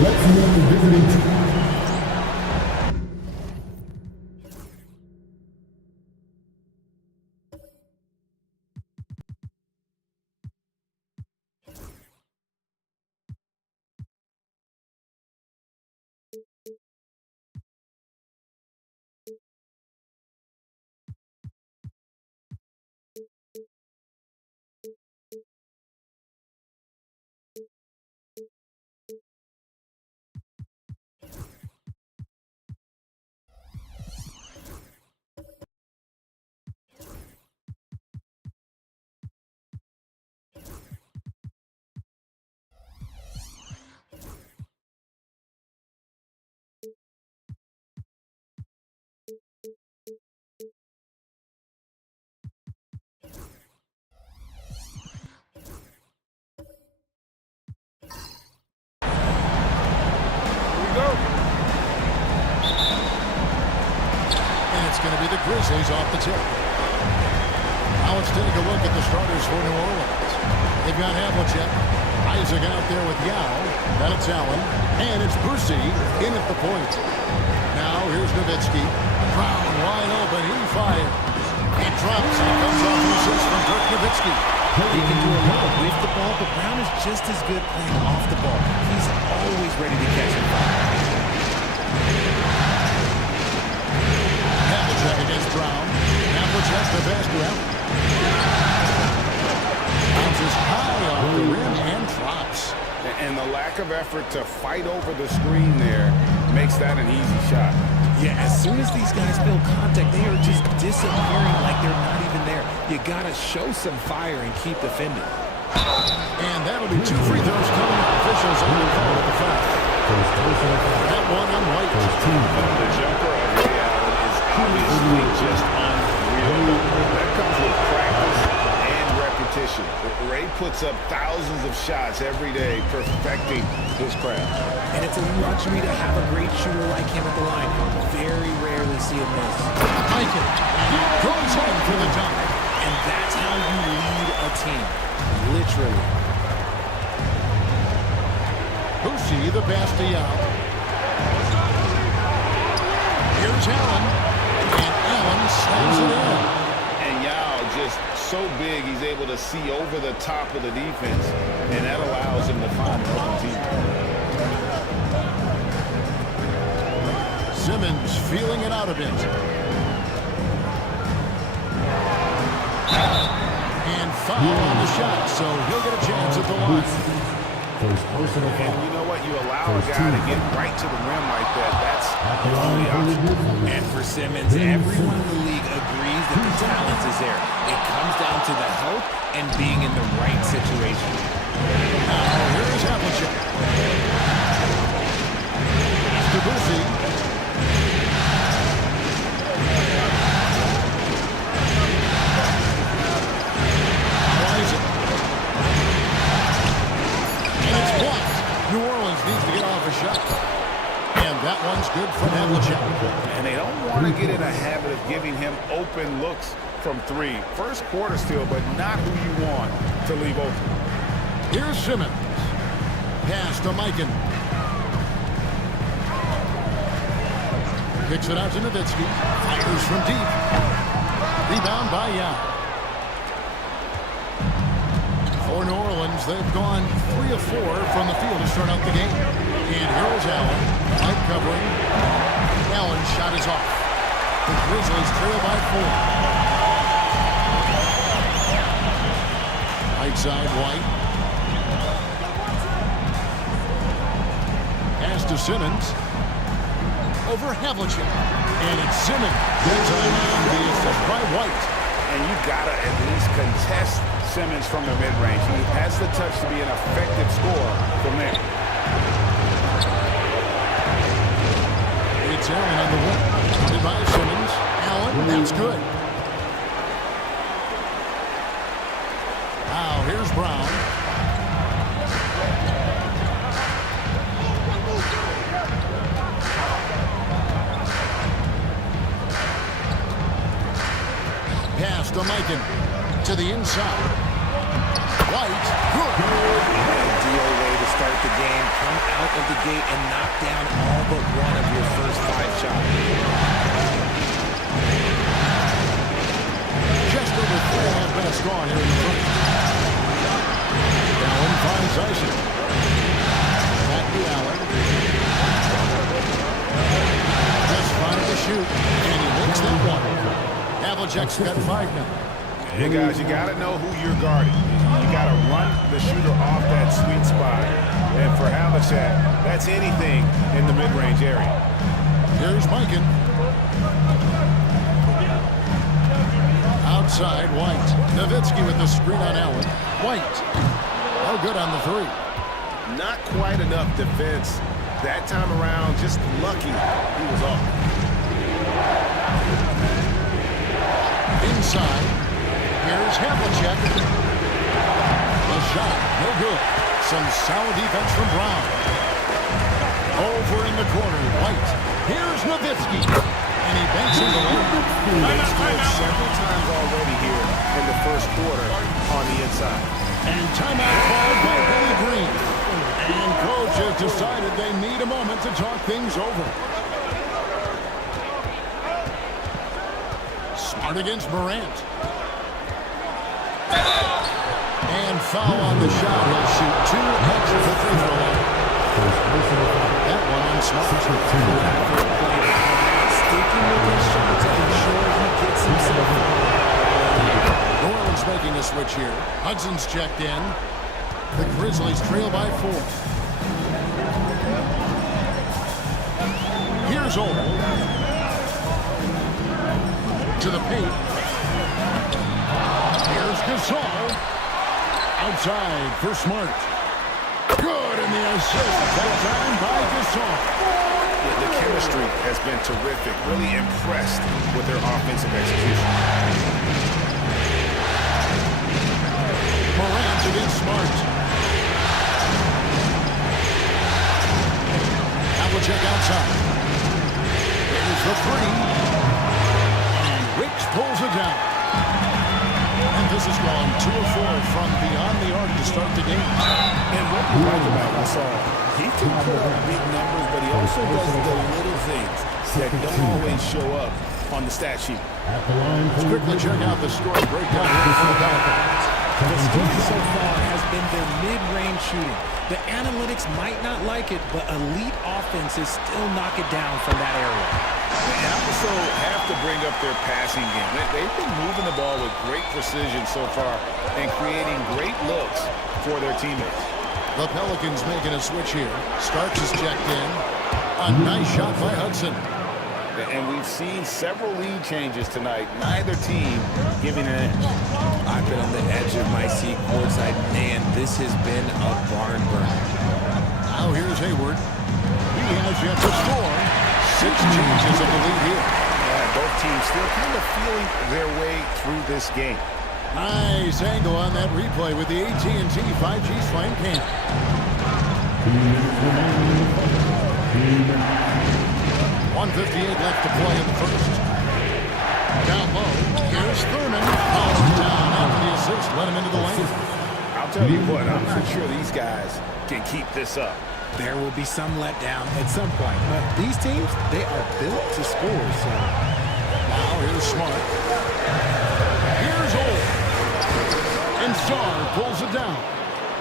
Let's name the visiting team. Going to be the Grizzlies off the tip. Now let's take a look at the starters for New Orleans. They've got Havlicek, Isaac out there with Yao, then it's Allen, and it's Brucey in at the point. Now here's Nowitzki. Brown wide open, he fires. He drops, and comes off an assist from Dirk Nowitzki. He can do a lot with the ball, but Brown is just as good playing off the ball. He's always ready to catch and fire. Against Brown. Havlicek the best route. Bounces high off the rim and drops. And the lack of effort to fight over the screen there makes that an easy shot. Yeah, as soon as these guys feel contact, they are just disappearing like they're not even there. You got to show some fire and keep defending. And that'll be 2 free throws coming up. Officials on the call at the foul. That one on White. The jumper of Ray Allen is obviously just unreal. That comes with practice and repetition. Ray puts up thousands of shots every day, perfecting his craft. And it's a luxury to have a great shooter like him at the line. Very rarely see him miss. Michael goes in for the dunk. And that's how you lead a team. Literally. Boucher, the pass to Yao. Here's Allen. And Allen slams it in. And Yao just so big, he's able to see over the top of the defense, and that allows him to find an open team. Simmons feeling it out a bit. And foul on the shot, so he'll get a chance at the line. And you know what? You allow a guy to get right to the rim like that. That's the only option. And for Simmons, everyone in the league agrees that the talent is there. It comes down to the help and being in the right situation. Now, here's Havlicek. To Boucher. New Orleans needs to get off a shot. And that one's good for Havlicek. And they don't want to get in a habit of giving him open looks from three. First quarter still, but not who you want to leave open. Here's Simmons. Pass to Mikan. Kicks it out to Nowitzki. Fires from deep. Rebound by Yao. For New Orleans, they've gone 3 of 4 from the field to start out the game. And here's Allen, tight covering. Allen's shot is off. The Grizzlies trail by 4. Right side, White. Pass to Simmons. Over Havlicek. And it's Simmons. Good time on the assist by White. And you got to at least contest Simmons from the mid-range. He has the touch to be an effective scorer from there. It's Allen on the wing. Counted by Simmons. Allen, that's good. Now, here's Brown. Pass to Mikan. To the inside. White, good. Ideal way to start the game. Come out of the gate and knock down all but one of your first 5 shots. Just over 3.5 minutes gone here in the first. Allen finds Isaac. Back to Allen. Just finds to shoot, and he makes that one. Havlicek's got 5 now. Hey, guys, you got to know who you're guarding. You got to run the shooter off that sweet spot. And for Havlicek, that's anything in the mid-range area. Here's Mikan. Outside, White. Nowitzki with the screen on Allen. White. Oh, good on the 3. Not quite enough defense that time around. Just lucky he was off. Inside. Here's Havlicek. A shot. No good. Some solid defense from Brown. Over in the corner. White. Here's Nowitzki. And he banks in the lane. They've scored several times already here in the first quarter on the inside. And timeout called by Billy Green. And coach has decided they need a moment to talk things over. Smart against Morant. And foul on the shot. He'll shoot 2 extra for free throw line. That one on Smart. Sticking with his shot to ensure he gets himself. New Orleans making a switch here. Hudson's checked in. The Grizzlies trail by 4. Here's Old. To the paint. Here's Gasol. Outside for Smart. Good, and the assist that time by Gasol. The chemistry has been terrific. Really impressed with their offensive execution. Morant against Smart. Havlicek outside. Here's the 3. And Wicks pulls it down. And this has gone 2 of 4 from beyond the arc to start the game. And what you like about Gasol, he can put up big numbers, but he also does the little things that don't always show up on the stat sheet. Let's quickly check out the score breakdown here for the Pelicans. The story so far has been their mid-range shooting. The analytics might not like it, but elite offenses still knock it down from that area. They also have to bring up their passing game. They've been moving the ball with great precision so far and creating great looks for their teammates. The Pelicans making a switch here. Starks is checked in. A nice shot by Hudson. And we've seen several lead changes tonight. Neither team giving an edge. I've been on the edge of my seat courtside, and this has been a barn burner. Now here's Hayward. He has yet to score. 6 changes of the lead here. Both teams still kind of feeling their way through this game. Nice angle on that replay with the AT&T 5G Slam Cam. 1:58 left to play in the first. Down low. Here's Thurman. Falls down after the assist. Let him into the lane. I'll tell you what, I'm not sure these guys can keep this up. There will be some letdown at some point, but these teams, they are built to score. So now here's Smart. Here's Old. And Sarr pulls it down.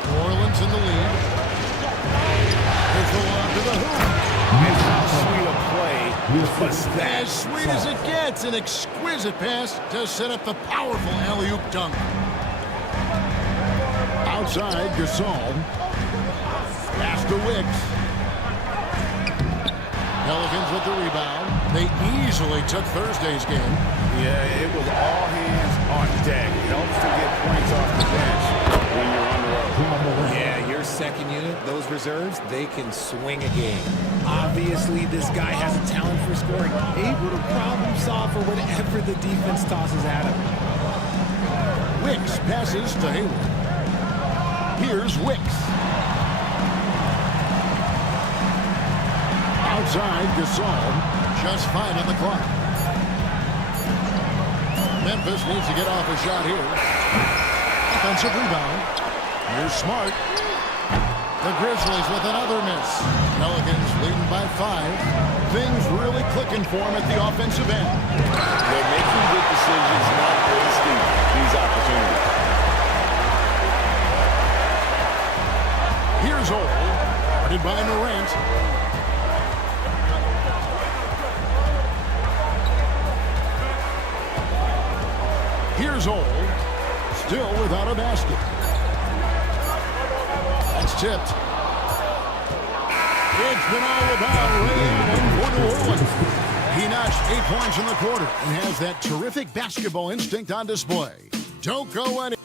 New Orleans in the lead. Here's the one to the hoop. And how sweet a play was that? As sweet as it gets, an exquisite pass to set up the powerful alley-oop dunk. Outside, Gasol. Pass to Wicks. Pelicans with the rebound. They easily took Thursday's game. Yeah, it was all hands on deck. Helps to get points off the bench when you're on the road. yeah, your second unit, those reserves, they can swing a game. Obviously, this guy has a talent for scoring, able to problem solve for whatever the defense tosses at him. Wicks passes to Hayward. Here's Wicks. Outside, Gasol. Just 5 on the clock. Memphis needs to get off a shot here. Offensive rebound. Here's Smart. The Grizzlies with another miss. Pelicans leading by 5. Things really clicking for them at the offensive end. They're making good decisions, not wasting these opportunities. Here's Ole, guarded by Morant. Here's Ole, still without a basket. That's tipped. It's been all about Ray Allen for New Orleans. He notched 8 points in the quarter and has that terrific basketball instinct on display. Don't go any.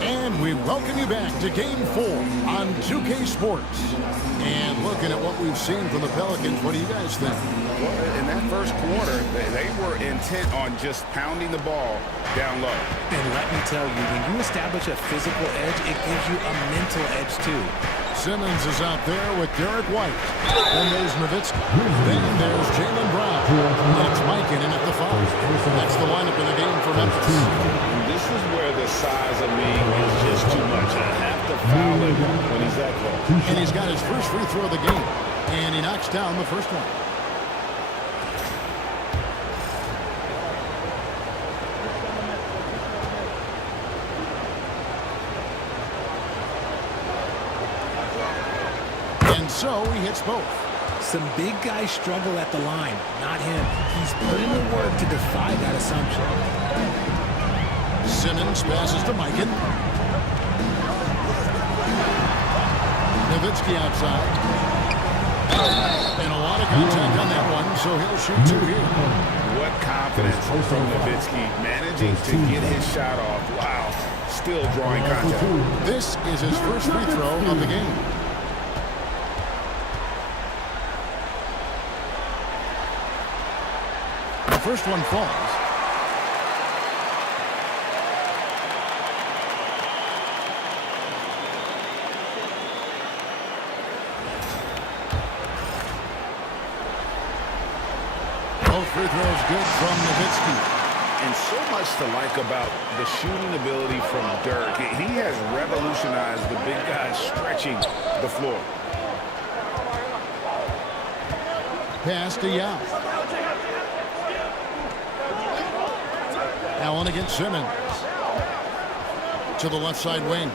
And we welcome you back to Game 4 on 2K Sports. And looking at what we've seen from the Pelicans, what do you guys think? Well, in that first quarter, they were intent on just pounding the ball down low. And let me tell you, when you establish a physical edge, it gives you a mental edge too. Simmons is out there with Derek White. Then there's Nowitzki. Then there's Jaylen Brown. And it's Mikan in at the 5. That's the lineup in the game for Memphis. This is where the size of me is just too much. I have to foul him when he's that close. And he's got his first free throw of the game. And he knocks down the first one. And so he hits both. Some big guys struggle at the line, not him. He's put in the work to defy that assumption. Simmons passes to Mikan. Nowitzki outside. And a lot of contact on that one, so he'll shoot 2 here. What confidence from Nowitzki, managing to get his shot off. Wow, still drawing contact. This is his first free throw of the game. The first one falls. Both free throws good from Nowitzki. And so much to like about the shooting ability from Dirk. He has revolutionized the big guys stretching the floor. Pass to Yao. Allen against Simmons. To the left side wing.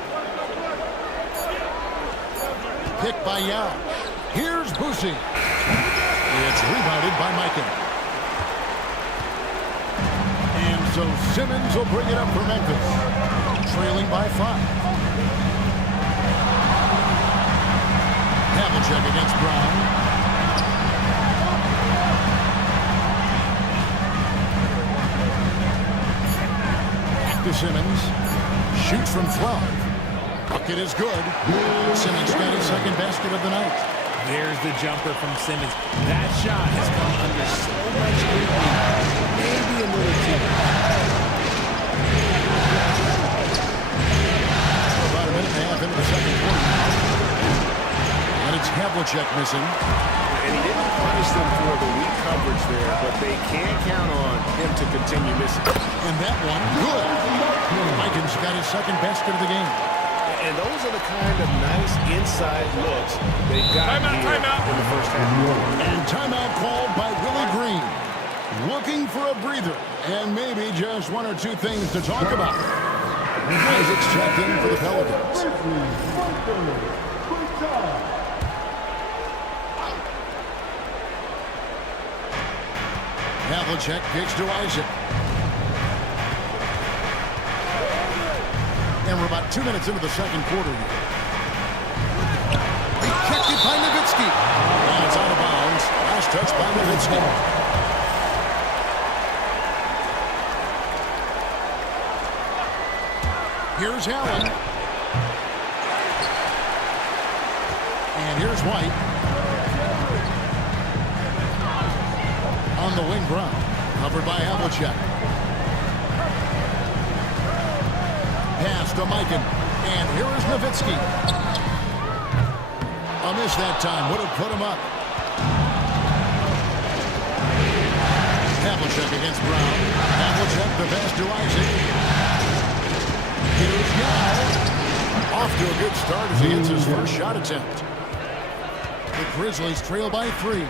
Picked by Yao. Here's Boosie. It's rebounded by Mikan. And so Simmons will bring it up for Memphis. Trailing by 5. Havlicek against Brown. To Simmons. Shoots from 12. Bucket is good. Simmons got his second basket of the night. There's the jumper from Simmons. That shot has come under so much scrutiny. Maybe a little too much. About a minute and a half into the second quarter. And it's Havlicek missing. And he didn't punish them for the weak coverage there, but they can count on him to continue missing. And that one, good. Mikan's got his second basket of the game. And those are the kind of nice inside looks they got in the first half. And timeout called by Willie Green. Looking for a breather and maybe just 1 or 2 things to talk about. Isaac's checked in for the Pelicans. Havlicek kicks to Isaac. And we're about 2 minutes into the second quarter here. He kicked it by Nowitzki. And it's out of bounds. Last touch by Nowitzki. Here's Allen. And here's White. On the wing, Brown. Covered by Havlicek. Pass to Mikan. And here is Nowitzki. A miss that time. Would have put him up. Havlicek against Brown. Havlicek the pass to Isaac. Off to a good start as he hits his first shot attempt. The Grizzlies trail by 3.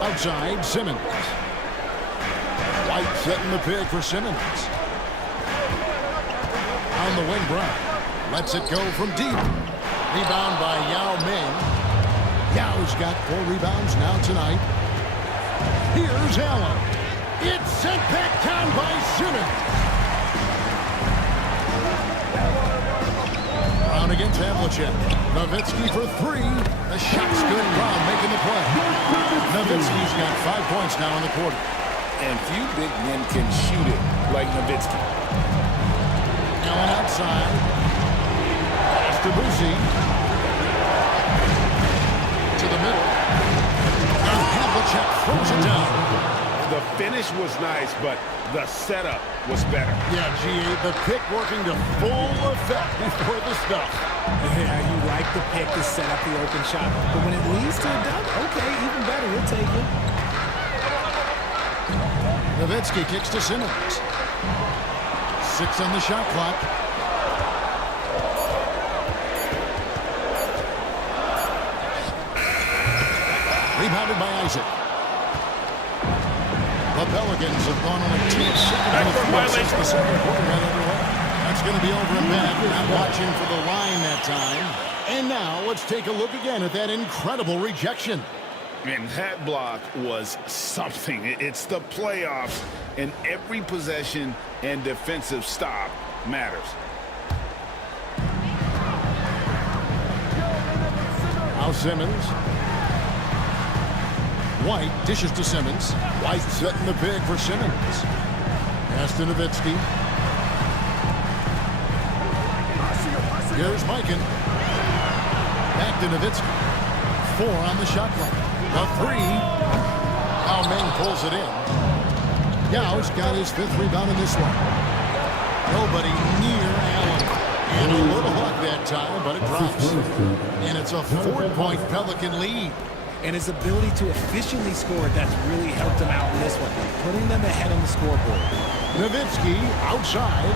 Outside, Simmons. White setting the pick for Simmons. On the wing, Brown. Lets it go from deep. Rebound by Yao Ming. Yao's got 4 rebounds now tonight. Here's Allen. It's sent back down by Simmons. Brown against Havlicek. Nowitzki for 3. The shot's good. Brown making the play. Nowitzki's got 5 points now in the quarter. And few big men can shoot it like Nowitzki. Allen outside. Pass to Boozy. To the middle. And Havlicek throws it down. The finish was nice, but the setup was better. Yeah, G.A., the pick working to full effect before the stuff. Yeah, you like the pick to set up the open shot. But when it leads to a dunk, okay, even better. We'll take it. Nowitzki kicks to Simmons. 6 on the shot clock. Rebounded by Isaac. The Pelicans have gone on a 2-second since the second quarter got underway. That's going to be over and back. Not watching for the line that time. And now let's take a look again at that incredible rejection. And that block was something. It's the playoffs, and every possession and defensive stop matters. Now Simmons. White dishes to Simmons. White setting the pick for Simmons. Pass to Nowitzki. Here's Mikan. Back to Nowitzki. 4 on the shot clock. The 3. Yao Ming pulls it in. Yao's got his 5th rebound in this one. Nobody near Allen. And a little luck that time, but it drops. And it's a 4-point Pelican lead. And his ability to efficiently score, that's really helped him out in this one, putting them ahead on the scoreboard. Nowitzki outside.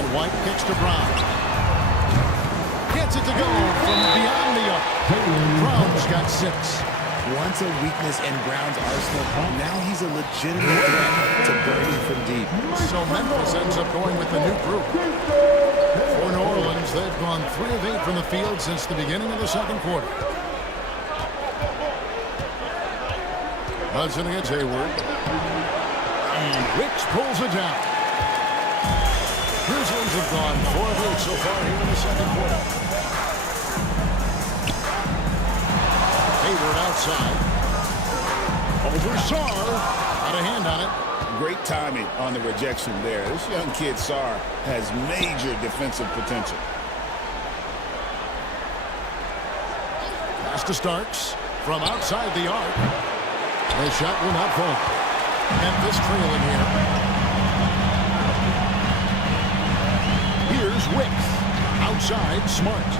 And White kicks to Brown. Gets it to go from beyond the arc. Brown's got 6. Once a weakness in Brown's arsenal, now he's a legitimate threat to burning from deep. So Memphis ends up going with the new group. For New Orleans, they've gone 3 of 8 from the field since the beginning of the second quarter. Hudson against Hayward. And Ricks pulls it down. Grizzlies have gone 4 of 8 so far here in the second quarter. Hayward outside. Over Sarr. Got a hand on it. Great timing on the rejection there. This young kid, Sarr, has major defensive potential. Pass to Starks from outside the arc. The shot will not fall. Memphis trailing here. Here's Wicks. Outside, Smart.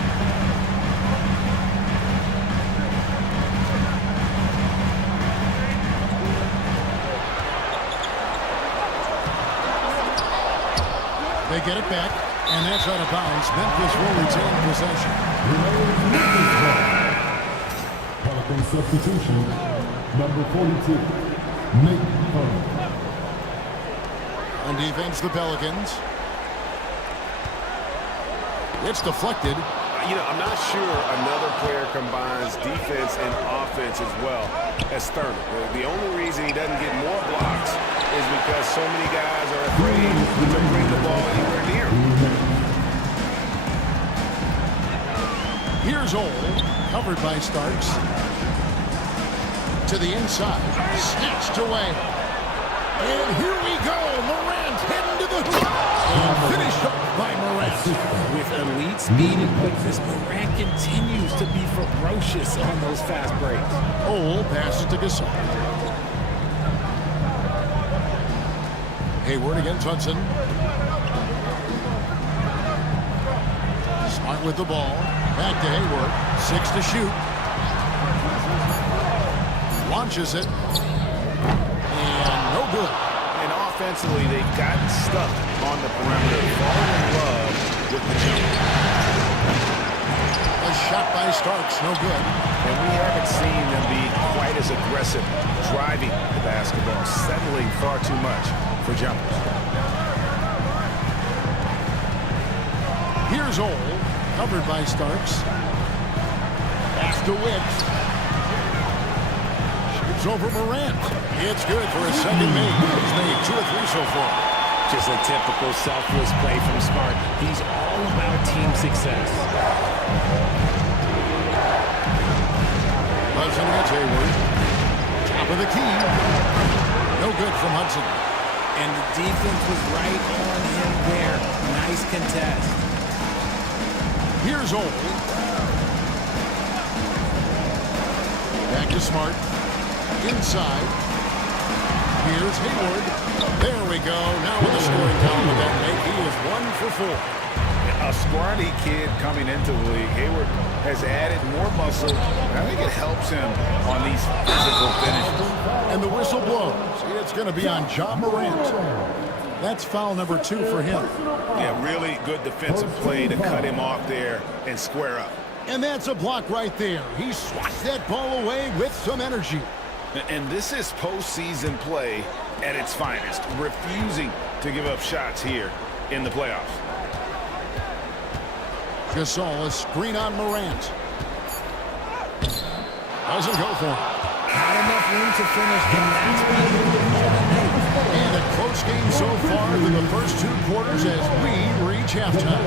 They get it back, and that's out of bounds. Memphis will retain possession. Pelican substitution, number 42, Nate Curry. On defense, the Pelicans. It's deflected. You know, I'm not sure another player combines defense and offense as well as Thurman. The only reason he doesn't get more blocks is because so many guys are afraid to bring the ball anywhere near him. Here's Ole, covered by Starks. To the inside, snatched away. And here we go, Morant heading to the hoop. And finished up by Morant. With elite speed and quickness, Morant continues to be ferocious on those fast breaks. Ole passes to Gasol. Hayward against Hudson. Smart with the ball. Back to Hayward. 6 to shoot. Launches it. And no good. And defensively, they've gotten stuck on the perimeter, falling in love with the jumper. A shot by Starks, no good. And we haven't seen them be quite as aggressive driving the basketball, settling far too much for jumpers. Here's Ole, covered by Starks. Pass to Wicks. Shoots over Morant. It's good for his second make. He's made 2 or 3 so far. Just a typical selfless play from Smart. He's all about team success. Hudson against Hayward. Top of the key. No good from Hudson. And the defense was right on him there. Nice contest. Here's Ole. Back to Smart. Inside. Here's Hayward. There we go. Now with the scoring column with that make, he is 1 for 4. A scrawny kid coming into the league. Hayward has added more muscle. I think it helps him on these physical finishes. And the whistle blows. It's going to be on Ja Morant. That's foul number 2 for him. Yeah, really good defensive play to cut him off there and square up. And that's a block right there. He swats that ball away with some energy. And this is postseason play at its finest, refusing to give up shots here in the playoffs. Gasol, a screen on Morant. Doesn't go for it. Not enough room to finish, and that's why he moved more than that. And a close game so far through the first 2 quarters as we reach halftime.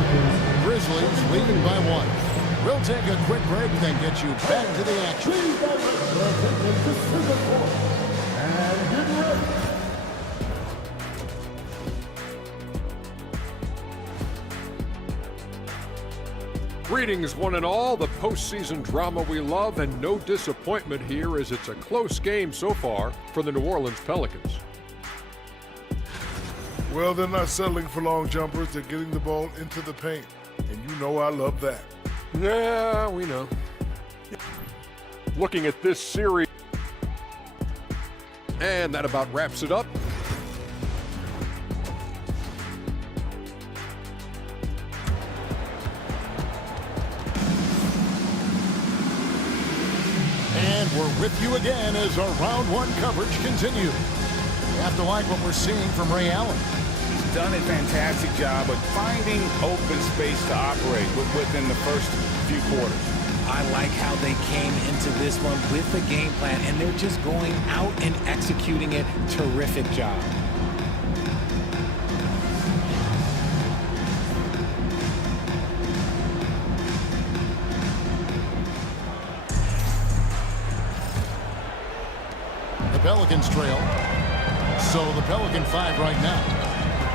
Grizzlies leading by 1. We'll take a quick break, then get you back to the action. And get ready. Greetings, one and all. The postseason drama we love, and no disappointment here as it's a close game so far for the New Orleans Pelicans. Well, they're not settling for long jumpers. They're getting the ball into the paint. And you know I love that. Yeah, we know. Looking at this series, and that about wraps it up. And we're with you again as our round 1 coverage continues. You have to like what we're seeing from Ray Allen. He's done a fantastic job of finding open space to operate within the first few quarters. I like how they came into this one with the game plan, and they're just going out and executing it. Terrific job. The Pelicans trail. So the Pelican 5 right now.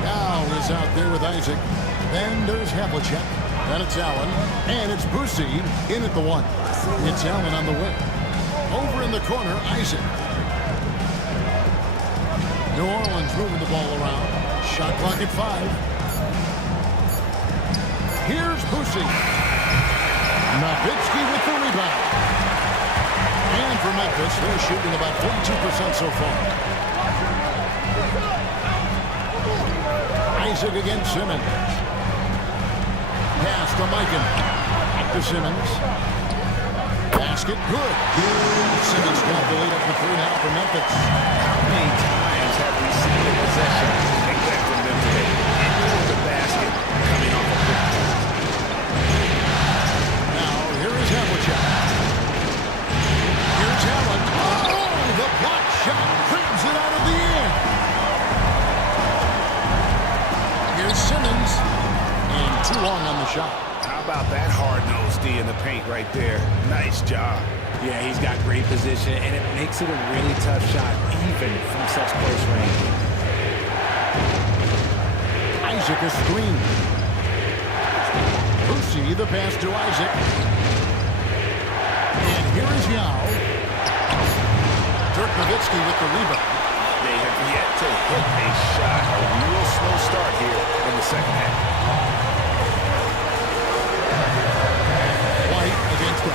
Now is out there with Isaac. Then there's Havlicek. Then it's Allen. And it's Brucey in at the 1. It's Allen on the wing. Over in the corner, Isaac. New Orleans moving the ball around. Shot clock at 5. Here's Brucey. Nowitzki with the rebound. And for Memphis, they're shooting about 42% so far. Isaac against Simmons. Pass to Mikan. Back to Simmons. Basket good. Simmons got the lead up to 3 now for Memphis. How many times have we seen the possession take that from them today? Into the basket coming off a quick pass. Now here is Havlicek. Here's Allen. Oh, the block shot brings it out of the air. Here's Simmons. And too long on the shot. How about that hard-nosed D in the paint right there? Nice job. Yeah, he's got great position, and it makes it a really tough shot, even from such close range. Isaac a screen. Brucey the pass to Isaac. And here is Yao. Dirk Nowitzki with the rebound. They have yet to hit a shot. A real slow start here in the second half. White against the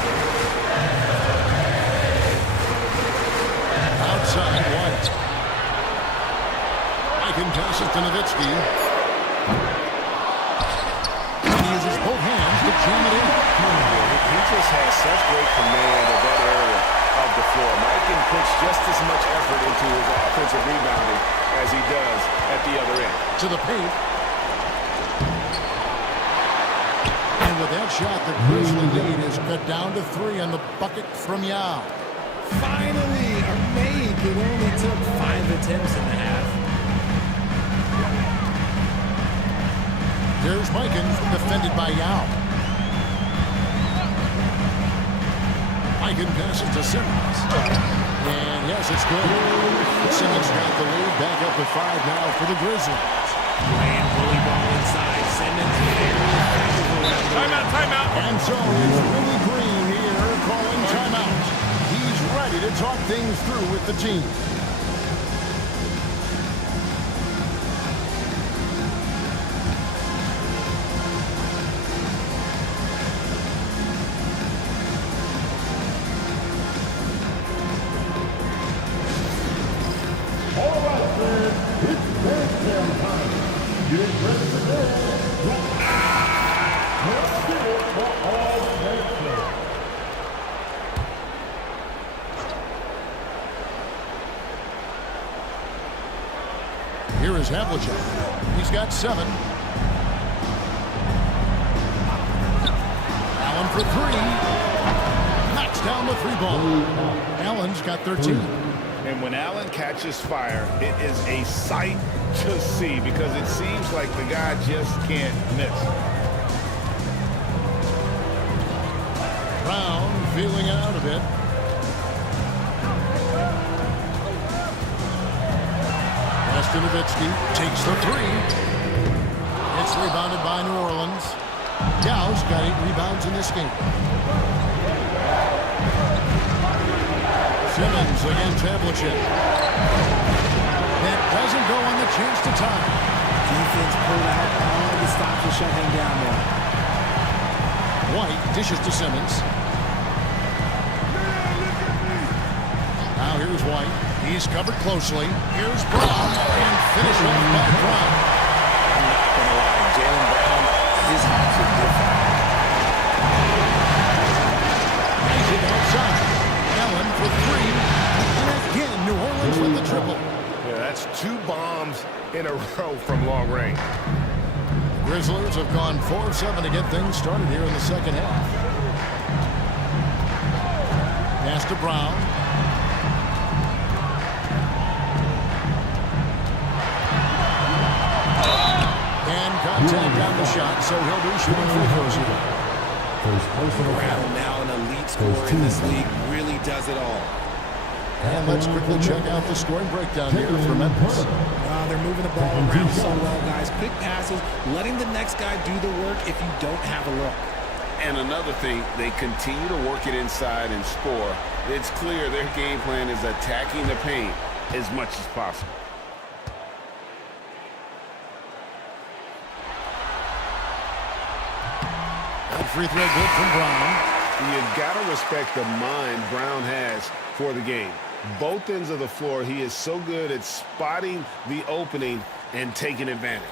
outside White. Mikan passes to Nowitzki. And he uses both hands to jam it in. He just has such great command of that area of the floor. Mikan puts just as much effort into his offensive rebounding as he does at the other end. To the paint. And with that shot, the Grizzly lead is cut down to 3 on the bucket from Yao. Finally, a make. It only took 5 attempts in the half. There's Mikan, defended by Yao. Mikan passes to Simmons. And yes, it's good. Simmons got the lead, back up to 5 now for the Grizzlies. Playing bully ball inside. Simmons very effective around the rim. Timeout. And so it's Willie Green here calling timeout. He's ready to talk things through with the team. All right, fans, it's dance time. Get ready for dance. Let's get it for all dancers. Here is Havlicek. He's got 7. Allen for 3. Knocks down the 3-ball. Allen's got 13. And when Allen catches fire, it is a sight to see because it seems like the guy just can't miss. Brown feeling it out a bit. Nowitzki takes the 3. It's rebounded by New Orleans. Yao's got 8 rebounds in this game. Simmons against Havlicek. That doesn't go on the chance to tie. Defense pulled out all the stops to shut him down there. White dishes to Simmons. Now here's White. He's covered closely. Here's Brown. And finish off by Brown. I'm not going to lie. Jaylen Brown, his hops are different. Nice it outside. Allen for 3. And again, New Orleans with the triple. Yeah, that's 2 bombs in a row from long range. Grizzlies have gone 4 of 7 to get things started here in the second half. Pass to Brown. And contact on the shot, so he'll be shooting free throws here. Brown, now an elite scorer in this league, really does it all. And let's quickly check out the scoring breakdown here for Memphis. They're moving the ball around so well, guys. Quick passes, letting the next guy do the work if you don't have a look. And another thing, they continue to work it inside and score. It's clear their game plan is attacking the paint as much as possible. That free throw good from Brown. You've got to respect the mind Brown has for the game. Both ends of the floor, he is so good at spotting the opening and taking advantage.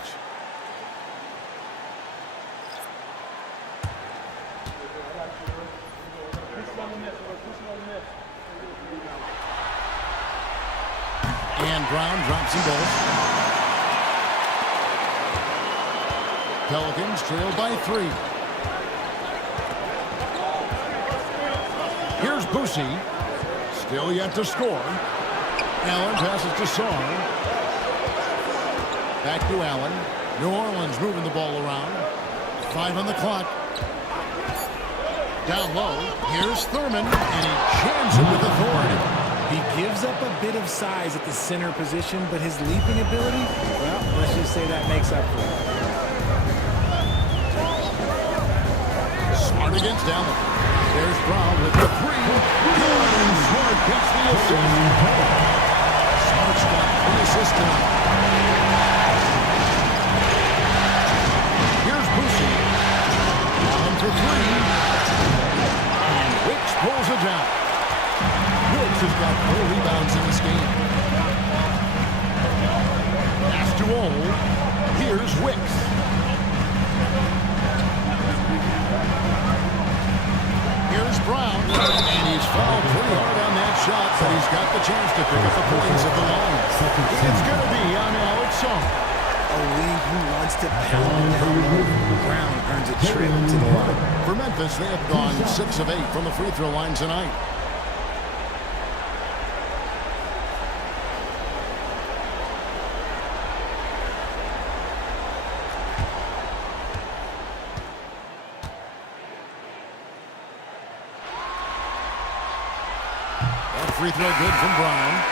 And Brown drops them both. Pelicans trail by 3. Here's Boosie. Still yet to score. Allen passes to Sarr. Back to Allen. New Orleans moving the ball around. 5 on the clock. Down low. Here's Thurman. And he jams it with authority. He gives up a bit of size at the center position, but his leaping ability, well, let's just say that makes up for it. Smart against Allen. There's Brown with the 3. Good, and Smart gets the assist. Smart's got 3 assists tonight. Here's Boosie. Allen for 3. And Wicks pulls it down. Wicks has got 4 rebounds in this game. Pass to Old. Here's Wicks. Here's Brown. And he's fouled pretty hard on that shot, but he's got the chance to pick up the points at the line. It's going to be on Alex Song. A league who wants to pound it down. Brown earns a trip to the line. For Memphis, they have gone 6 of 8 from the free throw line tonight. That free throw good from Brown.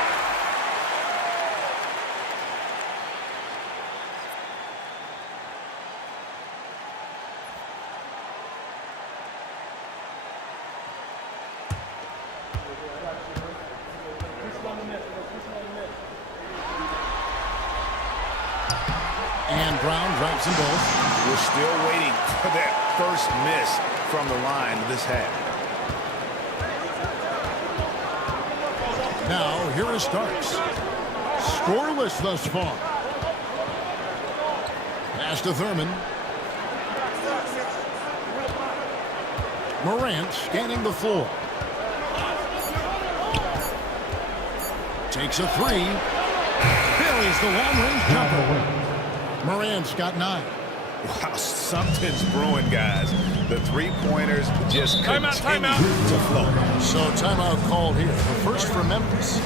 And Brown drops them both. We're still waiting for that first miss from the line of this half. Now, here is Starks. Scoreless thus far. Pass to Thurman. Morant scanning the floor. Takes a three. Buries the long-range jumper. Morant's got 9. Wow, something's brewing, guys. The three-pointers just continue Timeout. to flow. So timeout called here. The first for Memphis.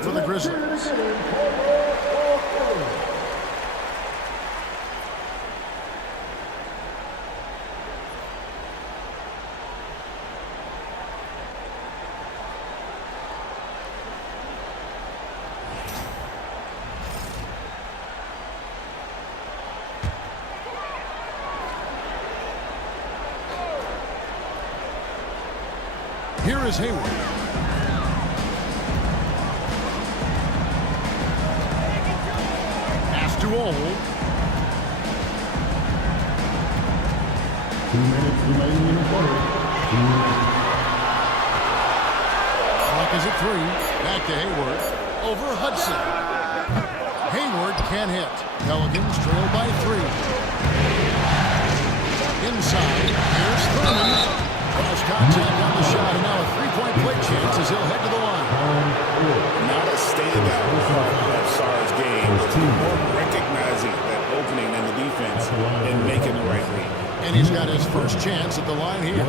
For the Grizzlies. Here is Hayward. To Old. 2 minutes remaining in the quarter. Clock is at 3. Back to Hayward. Over Hudson. Hayward can't hit. Pelicans trail by 3. Inside. Here's Thurman. Cross contact on the shot, and now a 3-point play chance as he'll head to the line. Not a standout part of Sar's game, but more recognizing that opening in the defense and making the right read. And he's got his first chance at the line here.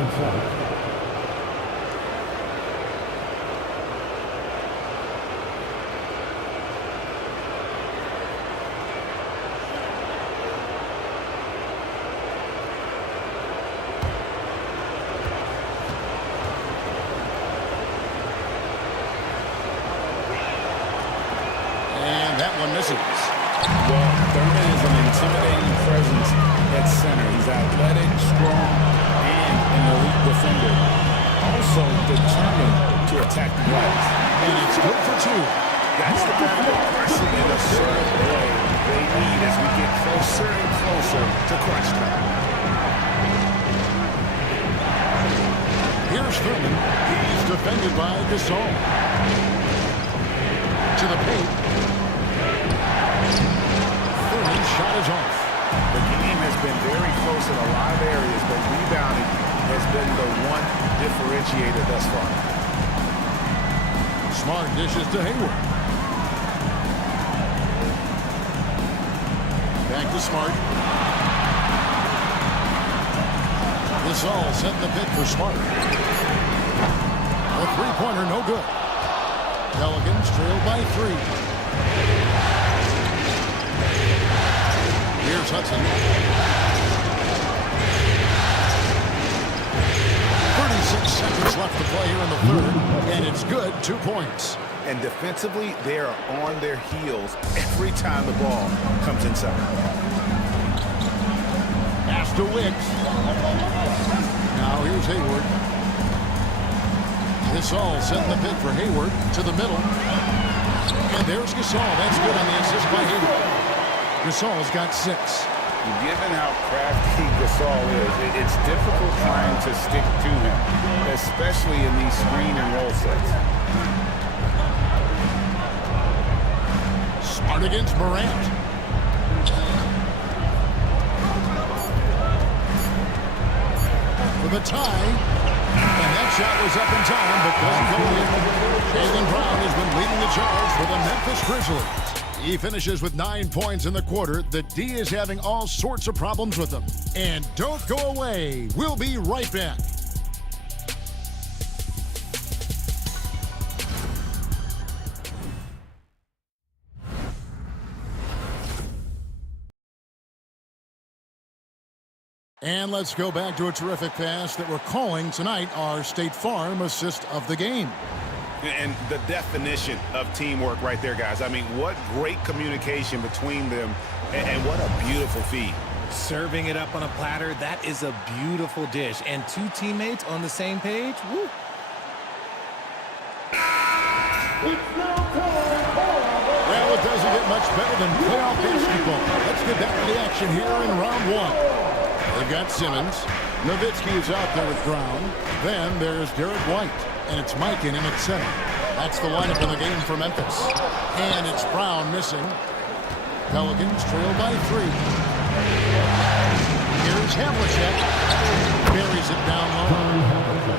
Misses. Well, Thurman is an intimidating presence at center. He's athletic, strong, and an elite defender. attack the glass. And it's good for 2. That's the kind of aggressive and assertive play they need as we get closer and closer to crunch time. Here's Thurman. He's defended by Gasol. To the paint. Thurman's shot is off. The game has been very close in a lot of areas, but rebounding has been the one differentiator thus far. Smart dishes to Hayward. Back to Smart. Gasol setting the pick for Smart. The three-pointer no good. Pelicans trail by 3. Here's Hudson. 36 seconds left to play here in the third, and it's good. 2 points. And defensively, they are on their heels every time the ball comes inside. Pass to Wicks. Now here's Hayward. Gasol setting the pick for Hayward to the middle. And there's Gasol. That's good on the assist by Hayward. Gasol's got 6. Given how crafty Gasol is, it's difficult trying to stick to him, especially in these screen and roll sets. Smart against Morant. For the tie. And that shot was up in time, but doesn't go in. Jaylen Brown has been leading the charge for the Memphis Grizzlies. He finishes with 9 points in the quarter. The D is having all sorts of problems with him. And don't go away. We'll be right back. And let's go back to a terrific pass that we're calling tonight our State Farm assist of the game. And the definition of teamwork right there, guys. I mean, what great communication between them, and what a beautiful feed. Serving it up on a platter, that is a beautiful dish. And 2 teammates on the same page, woo. Well, it doesn't get much better than playoff basketball. Let's get back to the action here in round 1. They've got Simmons. Nowitzki is out there with Brown. Then there's Derek White. And it's Mike in at center. That's the lineup in the game for Memphis. And it's Brown missing. Pelicans trail by 3. Here's Havlicek. Buries it down low.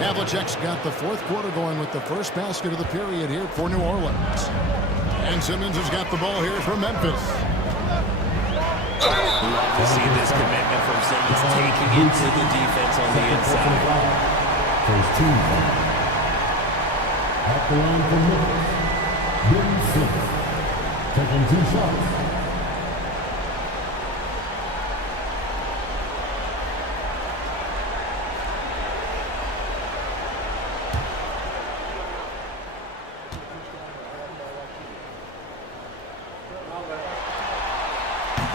Havlicek's got the fourth quarter going with the first basket of the period here for New Orleans. And Simmons has got the ball here for Memphis. Love to see this commitment from Simmons taking into the defense on the inside. First team. At the line for Memphis, Ben Simmons, taking 2 shots.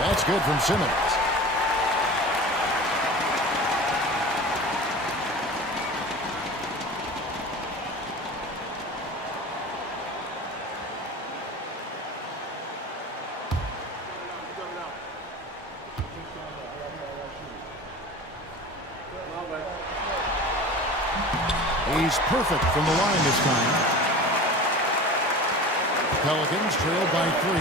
That's good from Simmons. He's perfect from the line this time. Pelicans trailed by 3.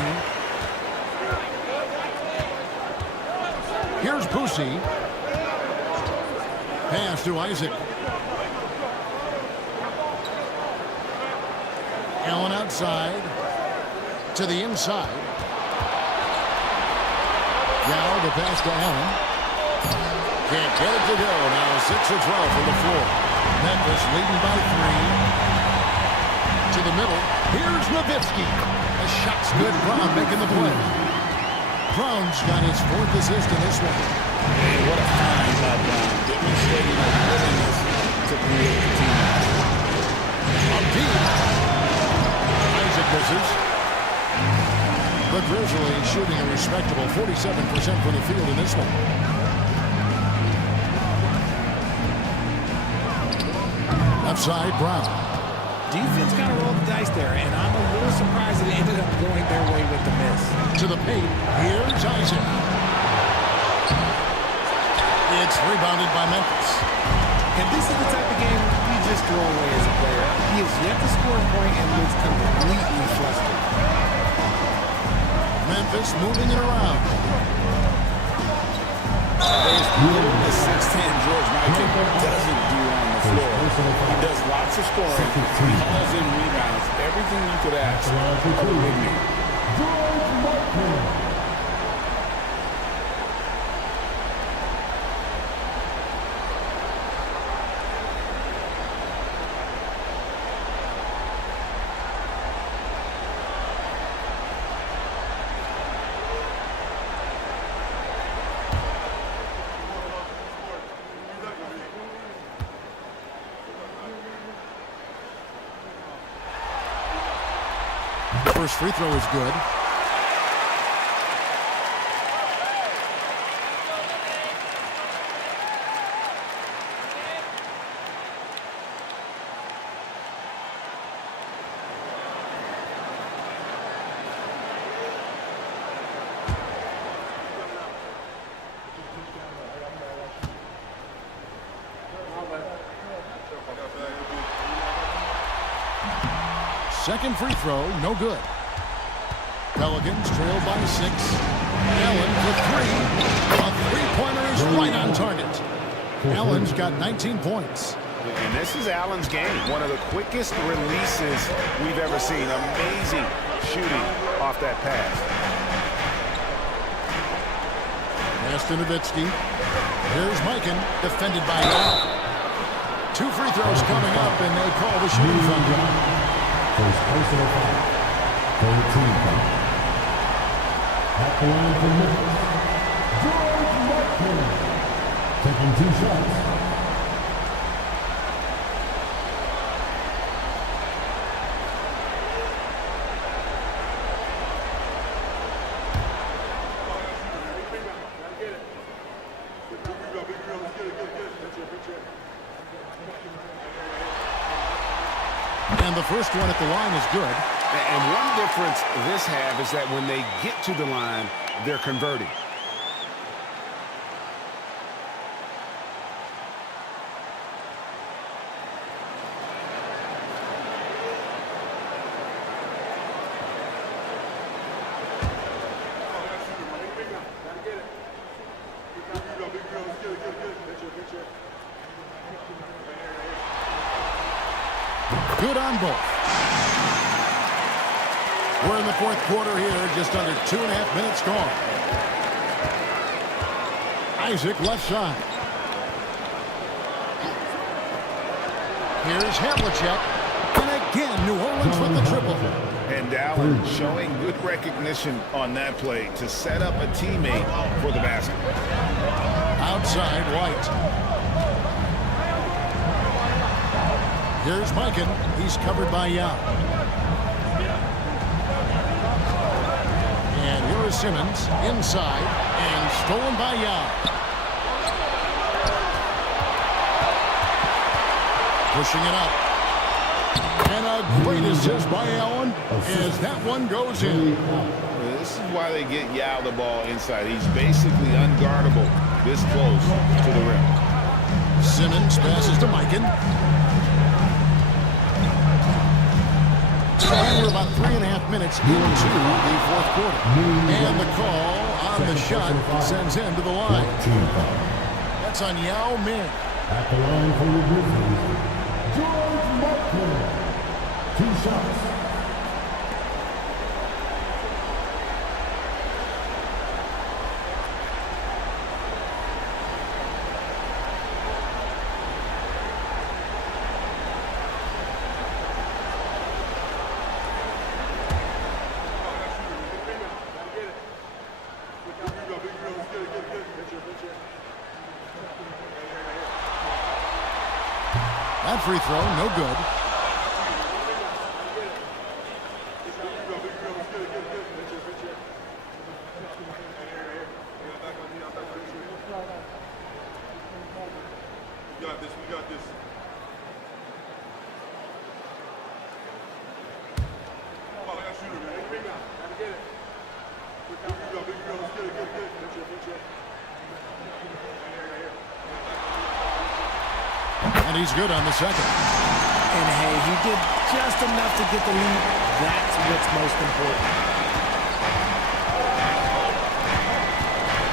Here's Boosie. Pass to Isaac. Allen outside. To the inside. Now the pass to Allen. Can't get it to go. Now 6 of 12 from the floor. Memphis leading by 3. To the middle. Here's Nowitzki. The shot's good. Brown making the play. Brown's got his 4th assist in this one. And what a fine by Brown, demonstrating a willingness to create the team. Up deep. Isaac misses. The Grizzlies shooting a respectable 47% from the field in this one. Left side, Brown. Defense kind of rolled the dice there, and I'm a little surprised it ended up going their way with the miss. To the paint. Here's Isaac. It's rebounded by Memphis. And this is the type of game you just throw away as a player. He has yet to score a point and looks completely flustered. Memphis moving it around. There's little the 6'10" George Mikan doesn't do on the floor. He does lots of scoring. He hauls in rebounds. Everything you could ask of a big man. George Mikan. First free throw is good. Second free throw, no good. Pelicans trail by 6. Allen for 3. A three-pointer is right on target. Allen's got 19 points. And this is Allen's game. One of the quickest releases we've ever seen. Amazing shooting off that pass. Pass to Nowitzki. Here's Mikan, defended by Allen. 2 free throws coming up, and they call the shooting foul. First personal foul. 13 foul. At the line for Memphis, George Mikan, taking 2 shots. And the first one at the line is good. And one difference this have is that when they get to the line, they're converting. Good on both. We're in the fourth quarter here, just under 2.5 minutes gone. Isaac left side. Here's Havlicek. And again, New Orleans with the triple. And Allen showing good recognition on that play to set up a teammate for the basket. Outside, White. Here's Mikan. He's covered by Yao. And here is Simmons inside and stolen by Yao. Pushing it up. And a great assist by Allen as that one goes in. This is why they get Yao the ball inside. He's basically unguardable this close to the rim. Simmons passes to Mikan. And we're about 3.5 minutes into the fourth quarter. And the call on the shot sends him to the line. That's on Yao Ming. At the line for the Grizzlies, George Mikan. 2 shots. That free throw, no good. We got this. And he's good on the second. And hey, he did just enough to get the lead. That's what's most important.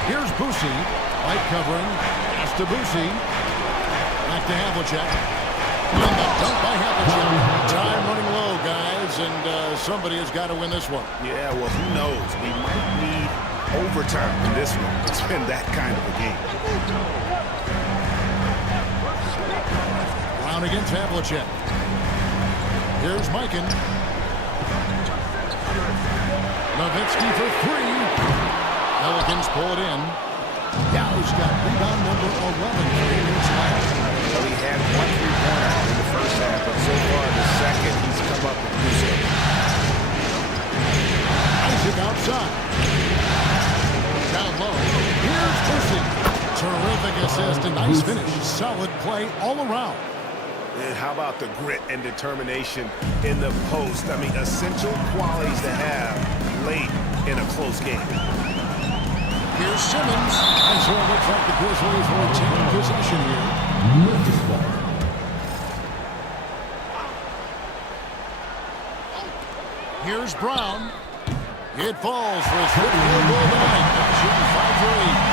Here's Boosie. White covering. Pass to Boosie. Back to Havlicek. And the dunk by Havlicek. Time running low, guys, and somebody has got to win this one. Yeah, well, who knows? We might need overtime in this one. It's been that kind of a game. Brown against Havlicek. Here's Mikan. Nowitzki for three. Pelicans pull it in. Yow's got rebound number 11 for his last. Well, he had 1 3-pointer in the first half, but so far in the second, he's come up with two so. Isaac outside. Down low. Here's Boosie. Terrific assist and nice finish. Solid play all around. And how about the grit and determination in the post? I mean, essential qualities to have late in a close game. Here's Simmons. And so it looks like the Grizzlies will retain possession here. Here's Brown. It falls for his 50th goal tonight. Shooting 5 for 8.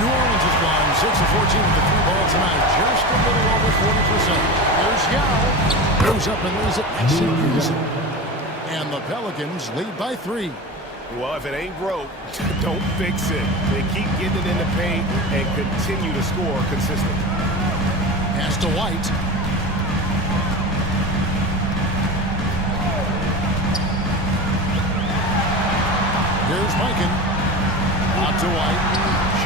New Orleans has gone 6 of 14 with the 3-ball tonight. Just a little over 40%. There's Yao. Goes up and lays it nice and easy. And the Pelicans lead by 3. Well, if it ain't broke, don't fix it. They keep getting it in the paint and continue to score consistently. Pass to White. Here's Mikan. On to White.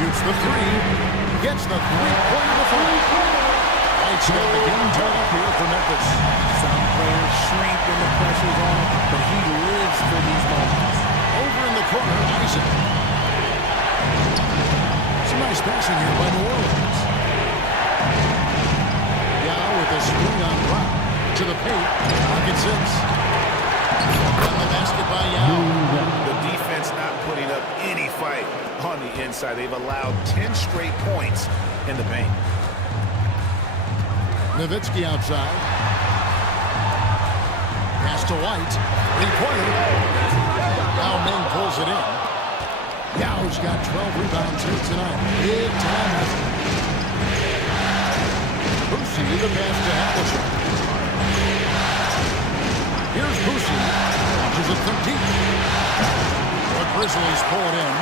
Shoots the 3. Gets the 3-pointer to fall. White's got the game tied up here for Memphis. Some players shrink when the pressure's on, but he lives for these moments. Over in the corner, Isaac. Some nice passing here by New Orleans. Yao with a screen on Brown. To the paint. Pocket 6. And the basket by Yao. The defense not putting up any fight on the inside. They've allowed 10 straight points in the paint. Nowitzki outside. Pass to White. 3-pointer. Now Meng pulls it in. Yao's got 12 rebounds here tonight. Big time effort. Boosie the pass to Havlicek. Here's Boosie. Launches it from deep. The Grizzlies pull it in.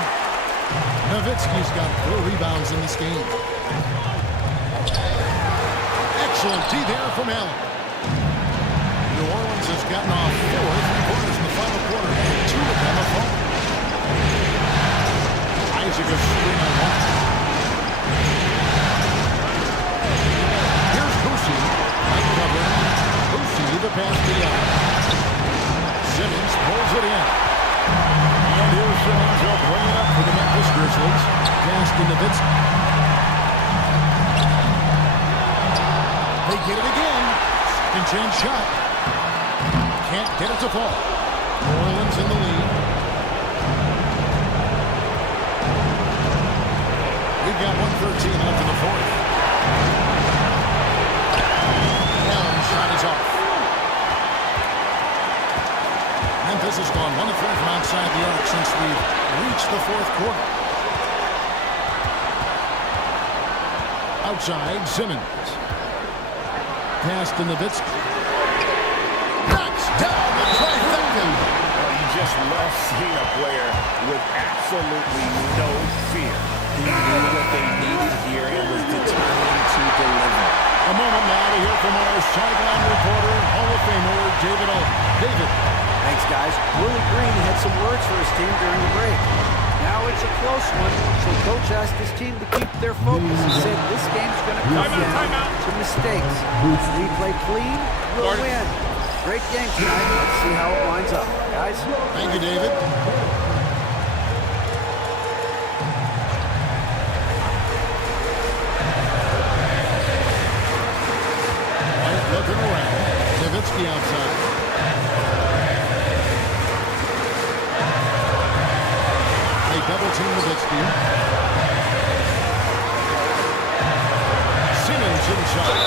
Nowitzki's got 4 rebounds in this game. Excellent D there from Allen. New Orleans has gotten off 4 3-pointers in the final quarter, and 2 of them are falling. Isaac a screen on one. Here's Boosie. Night cover. Boosie the pass to Young. Simmons pulls it in. And here's Simmons. He'll bring it up for the Memphis Grizzlies. Pass to Nowitzki. They get it again. Second chance shot. Can't get it to fall. New Orleans in the lead. We've got 1:13 left in the fourth. Allen's shot is off. Memphis has gone 1 of 3 from outside the arc since we've reached the fourth quarter. Outside, Simmons. Pass to Nowitzki. Knocks down the trifecta. Well, you just love seeing a player with absolutely no fear. He knew what they needed here and was determined to deliver. A moment now to hear from our sideline reporter, Hall of Famer David Alden. David. Thanks, guys. Willie Green had some words for his team during the break. Now it's a close one, so Coach asked his team to keep their focus. He said this game's going to come down to mistakes. If we play clean, we'll win. Great game tonight. Let's see how it winds up. Guys? Thank you, David. White looking around. Nowitzki outside. outside.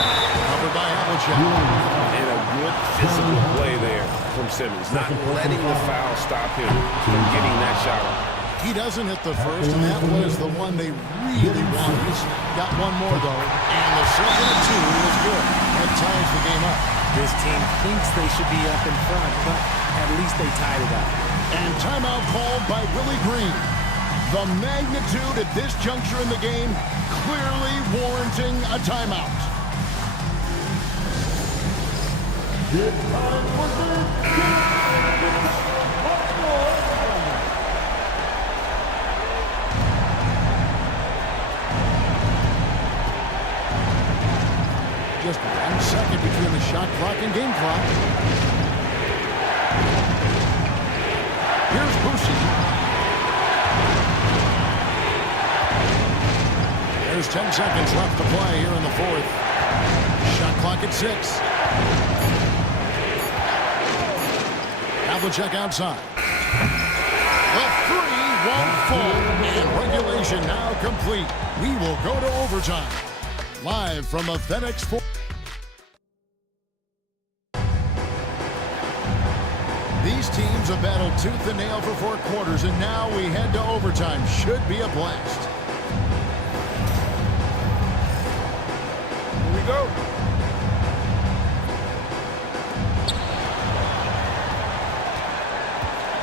Covered by Havlicek. And a good physical play there from Simmons, not letting the foul stop him from getting that shot off. He doesn't hit the first, and that was the one they really wanted. He's got one more, though, and the second of two is good. That ties the game up. This team thinks they should be up in front, but at least they tied it up. And timeout called by Willie Green. The magnitude at this juncture in the game clearly warranting a timeout. Just 1 second between the shot clock and game clock. Here's Boucher. There's 10 seconds left to play here in the fourth. Shot clock at 6. Havlicek outside. The three won't fall. And regulation now complete. We will go to overtime. Live from the FedEx Forum. These teams have battled tooth and nail for 4 quarters, and now we head to overtime. Should be a blast. Here we go.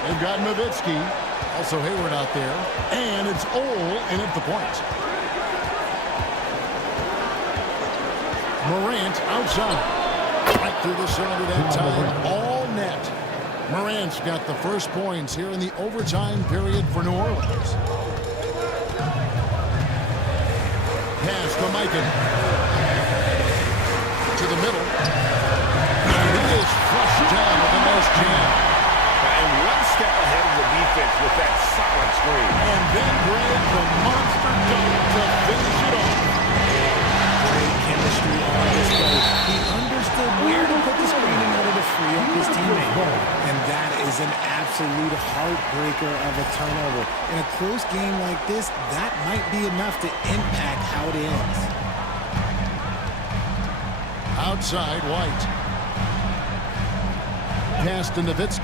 They've got Nowitzki, also Hayward out there, and it's Ole in at the point. Morant outside. Right through the cylinder that time. All net. Morant's got the first points here in the overtime period for New Orleans. Pass to Mikan. To the middle. And it is flushed down with a nice jam. And one step ahead of the defense with that solid screen. And then Greg, the monster dunk to finish it off. Great chemistry on display. He understood where to put the screen in order to free up his teammate. And that is an absolute heartbreaker of a turnover. In a close game like this, that might be enough to impact how it ends. Outside, White. Pass to Nowitzki.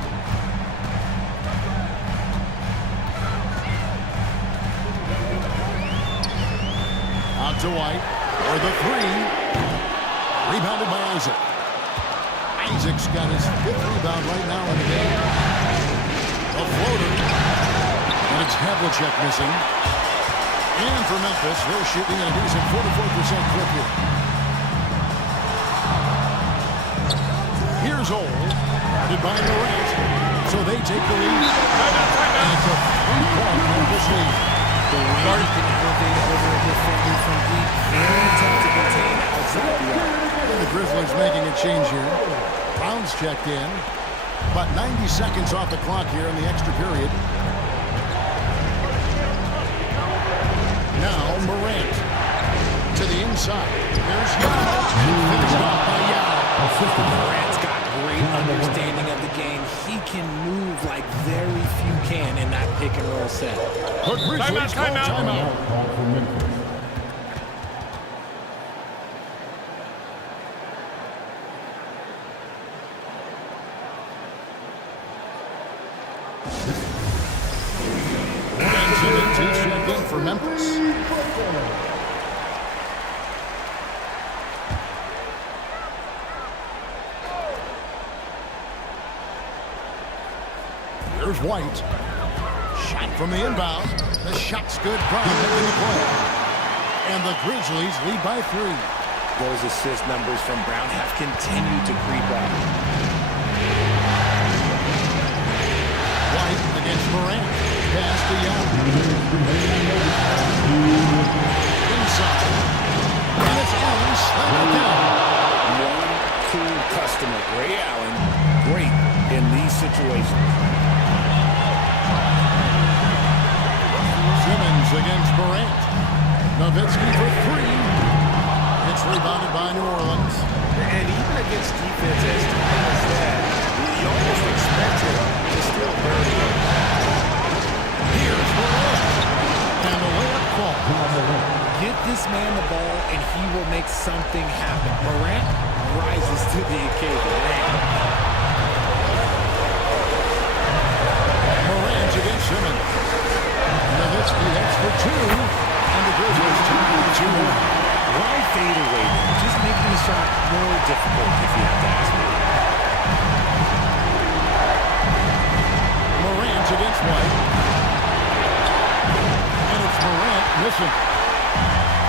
Out to White. For the three. Rebounded by Isaac. Isaac's got his 5th rebound right now in the game. A floater. And it's Havlicek missing. And for Memphis, they're shooting at a decent 44% clip here. Here's Ole. Guarded by Morant. So they take the lead. And it's a 3-point Memphis lead. The way he can elevate over a defender from deep, very tough to contain outside the arc. And the Grizzlies making a change here. Brown's checked in. About 90 seconds off the clock here in the extra period. Now Morant to the inside. There's Yao. Finished off by Yao. Morant's got great understanding of the game. He can move like very few can in that pick and roll set. But Grizzlies call timeout. Check in for Memphis. Here's White. Shot from the inbound. The shot's good. Brown making the play. And the Grizzlies lead by 3. Those assist numbers from Brown have continued to creep up. White against Morant. Pass to Young. Inside. And it's Allen slamming it down. One cool customer, Ray Allen, great in these situations. Simmons against Morant. Nowitzki for 3. It's rebounded by New Orleans. And even against defense as tough as that, you almost expect him to still burn it. Here's Morant. And the layup call. Get this man the ball, and he will make something happen. Morant rises to the occasion. Morant against Simmons. Nowitzki, that's for two. And the Grizzlies take it 2-1. Why fade away? Just making the shot more difficult, if you have to ask me. Morant against White. And it's Morant missing.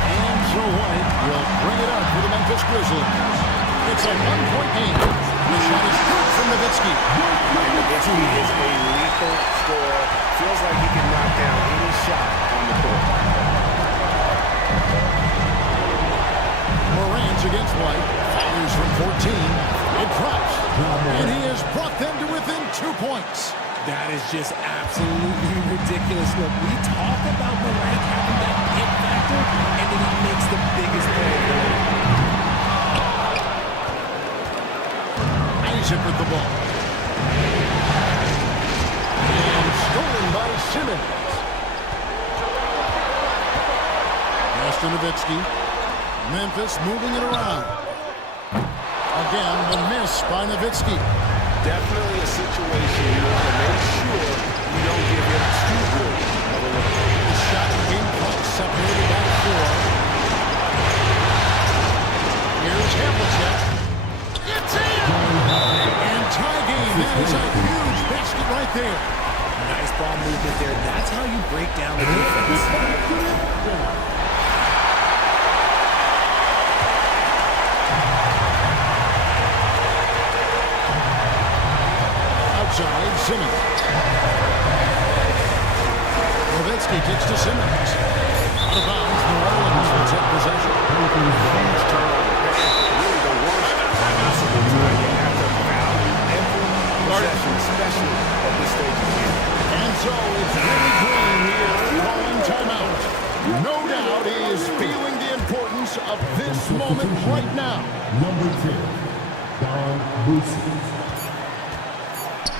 And so White will bring it up for the Memphis Grizzlies. It's a 1-point game. The shot is good from Nowitzki. And Nowitzki is a lethal scorer. Feels like he can knock down any shot on the court. Morant against White. Fires from 14. It drops. And he has brought them to within 2 points. That is just absolutely ridiculous. Look, we talk about Morant having that hit factor, and then he makes the biggest play of the night. Isaac with the ball. And stolen by Simmons. Pass to Nowitzki. Memphis moving it around. Again, the miss by Nowitzki. Definitely a situation you want to make sure you don't give him too good of a look. The shot game clock separated by 4. Here's Havlicek. It's in! And tie game. That is a huge basket right there. Nice ball movement there. That's how you break down the defense. Outside, Simmons. Nowitzki kicks to Simmons. Out of bounds, New Orleans will take possession. Huge turnover. Really the worst possible time you have to foul every possession, especially at this stage of the game. And so it's Willie Green here calling timeout. No doubt he is feeling the importance of this moment right now. Number 10, Don Boosie.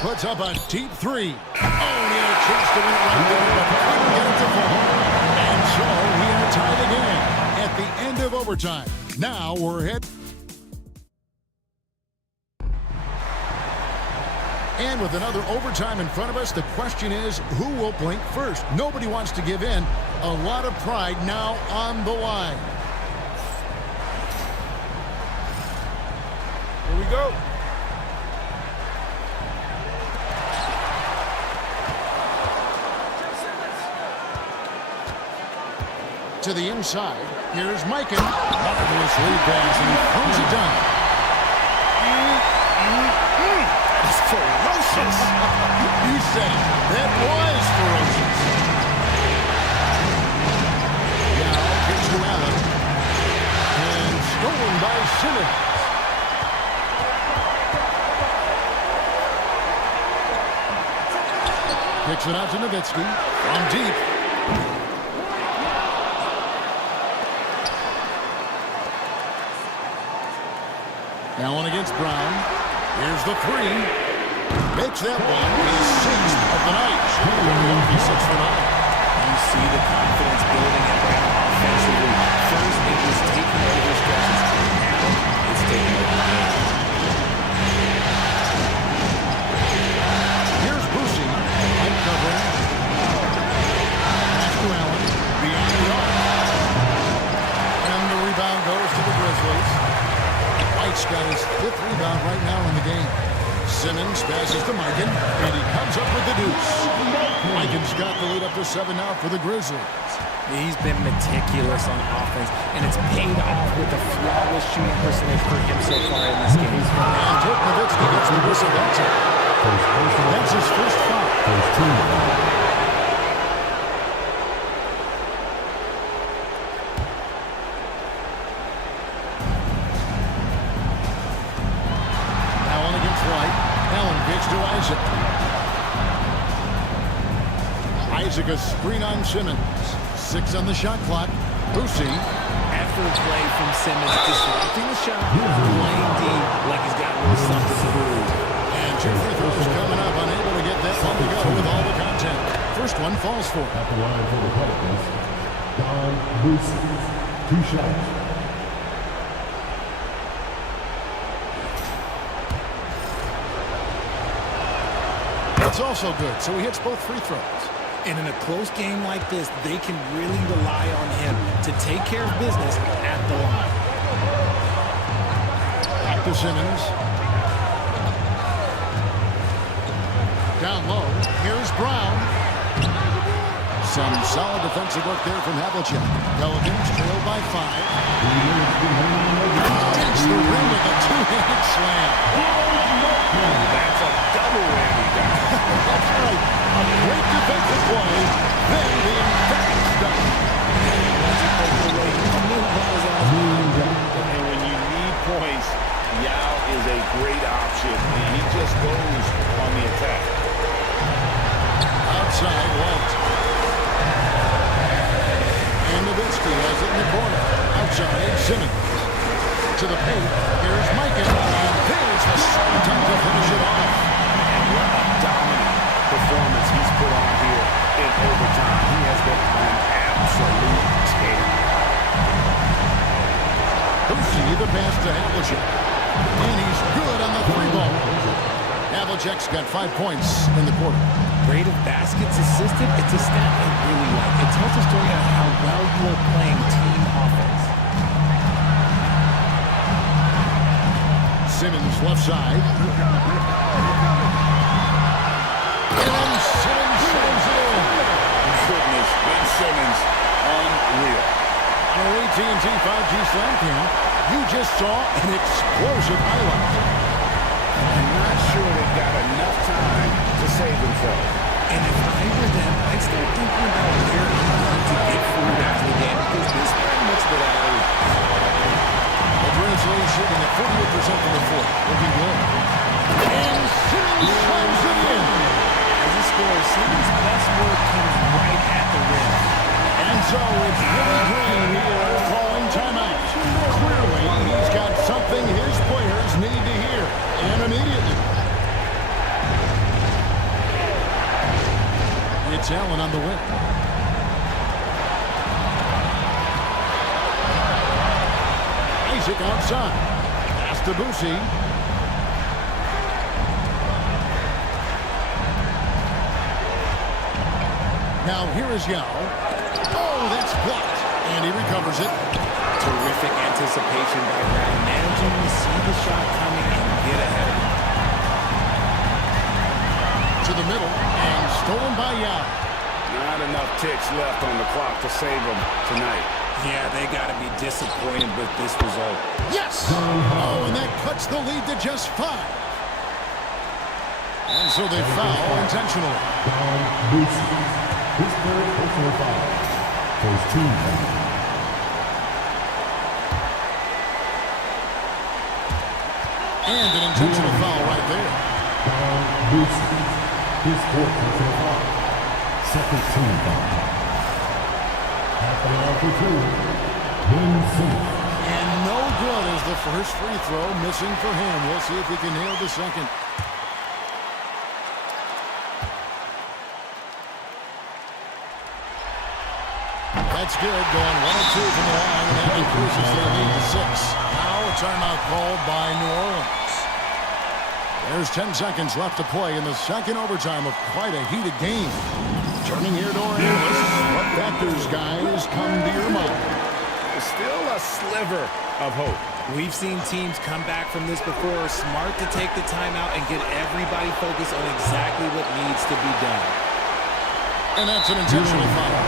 Puts up a deep three. Oh, and he had a chance to win it right there, but couldn't get it to fall. And so we are tied again at the end of overtime. Now we're ahead. And with another overtime in front of us, the question is, who will blink first? Nobody wants to give in. A lot of pride now on the line. Here we go. To the inside. Here's Mikan. Marvelous lead pass, and he throws it down. It's ferocious. You said it. That was ferocious. Now gets to Allen. And stolen by Simmons. Kicks it out to Nowitzki. From deep. Allen against Brown. Here's the three. Makes that one his 6th of the night. He's 6 for 9. You see the confidence building at Brown offensively. First, it was taking over stretches. Now, it's taking over the game. Here's Boosie. Light covering. Pass to Allen. Beyond the arc. And the rebound goes to the Grizzlies. White's got his 5th rebound right now in the game. Simmons passes to Mikan, and he comes up with the deuce. Mikan's got the lead up to 7 now for the Grizzlies. He's been meticulous on offense, and it's paid off with a flawless shooting percentage for him so far in this game. And Dirk Nowitzki gets the whistle. That's his first foul. First team. To Isaac. Isaac a screen on Simmons. 6 on the shot clock. Boosie. Effort play from Simmons, disrupting the shot, playing deep like he's got a little something to prove. And 2 free throws coming up, unable to get that one to go with all the content. First one falls for. At the line for the Pelicans, Don Boosie. 2 shots. That's also good, so he hits both free throws. And in a close game like this, they can really rely on him to take care of business at the line. Back to Simmons. Down low. Here's Brown. Some solid defensive work there from Havlicek. Pelicans trail by 5. Against the rim with a two-handed slam. That's a double whammy, guys. That's right. A great defensive play. Then the emphatic dunk. And when you need points, Yao is a great option. And he just goes on the attack. Outside, Walt. And Nowitzki has it in the corner. Outside, Simmons. To the paint. Here's Micah. And there's the strong time to finish it off. And what a dominant performance he's put on here in overtime. He has been an absolute tear. Boosie, the pass to Havlicek. And he's good on the 3-ball. Havlicek's got 5 points in the quarter. Rate of baskets assisted, it's a stat I really like. It tells a story of how well you are playing team offense. Simmons left side. And Simmons sends it in. Goodness, Ben Simmons, unreal. On our AT&T 5G Slam Cam, you just saw an explosive highlight. I'm not sure they've got enough time to save themselves. And if I were them, I'd start thinking about where I'm going to get food after the game because this very much of that early. The Grizzlies shooting at 48% from the floor. Looking good. And Simmons slams it in. As a scorer, Simmons' best work comes right at the rim. And so it's Willie Green here calling timeout. Clearly, he's got something his players need to hear. And immediately. It's Allen on the wing. Isaac outside. Pass to Boosie. Now here is Yao. Oh, that's blocked. And he recovers it. Terrific anticipation by Brown, managing to see the shot coming and get ahead of it. To the middle, and stolen by Yao. Not enough ticks left on the clock to save them tonight. Yeah, they got to be disappointed with this result. Yes! Oh, and that cuts the lead to just 5. And so they foul intentionally. His third personal foul. For his team foul. And an intentional foul right there. His fourth personal foul. Second team foul. Half an hour for 2. Ben Simmons. And no good as the first free throw missing for him. We'll see if he can nail the second. That's good. Going 1 of 2 from the line. And that increases their lead to 6. Now a timeout called by New Orleans. There's 10 seconds left to play in the second overtime of quite a heated game. Turning here to our analysts. What factors, guys, come to your mind? Still a sliver of hope. We've seen teams come back from this before. Smart to take the timeout and get everybody focused on exactly what needs to be done. And that's an intentional foul.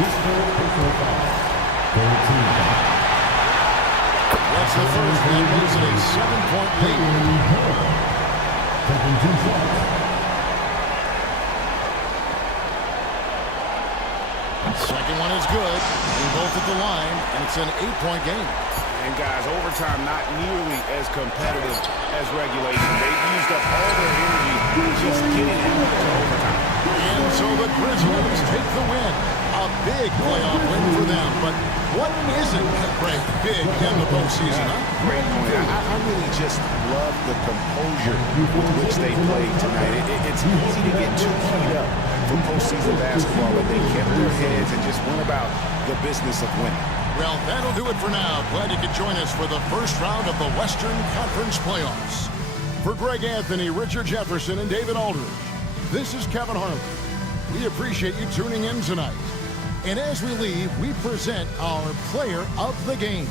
His third personal foul. Third team foul. That's the first. That makes it a 7-point lead. Taking 2 shots. Second one is good. They both at the line, and it's an 8-point game. And guys, overtime not nearly as competitive as regulation. They've used up all their energy just getting into overtime. And so the Grizzlies take the win. A big playoff win for them. But what isn't great big in the postseason, huh? Great point. I really just love the composure with which they played tonight. It's easy to get too keyed up for postseason basketball, but they kept their heads and just went about the business of winning. Well, that'll do it for now. Glad you could join us for the first round of the Western Conference playoffs. For Greg Anthony, Richard Jefferson, and David Aldridge, this is Kevin Harlan. We appreciate you tuning in tonight. And as we leave, we present our player of the game.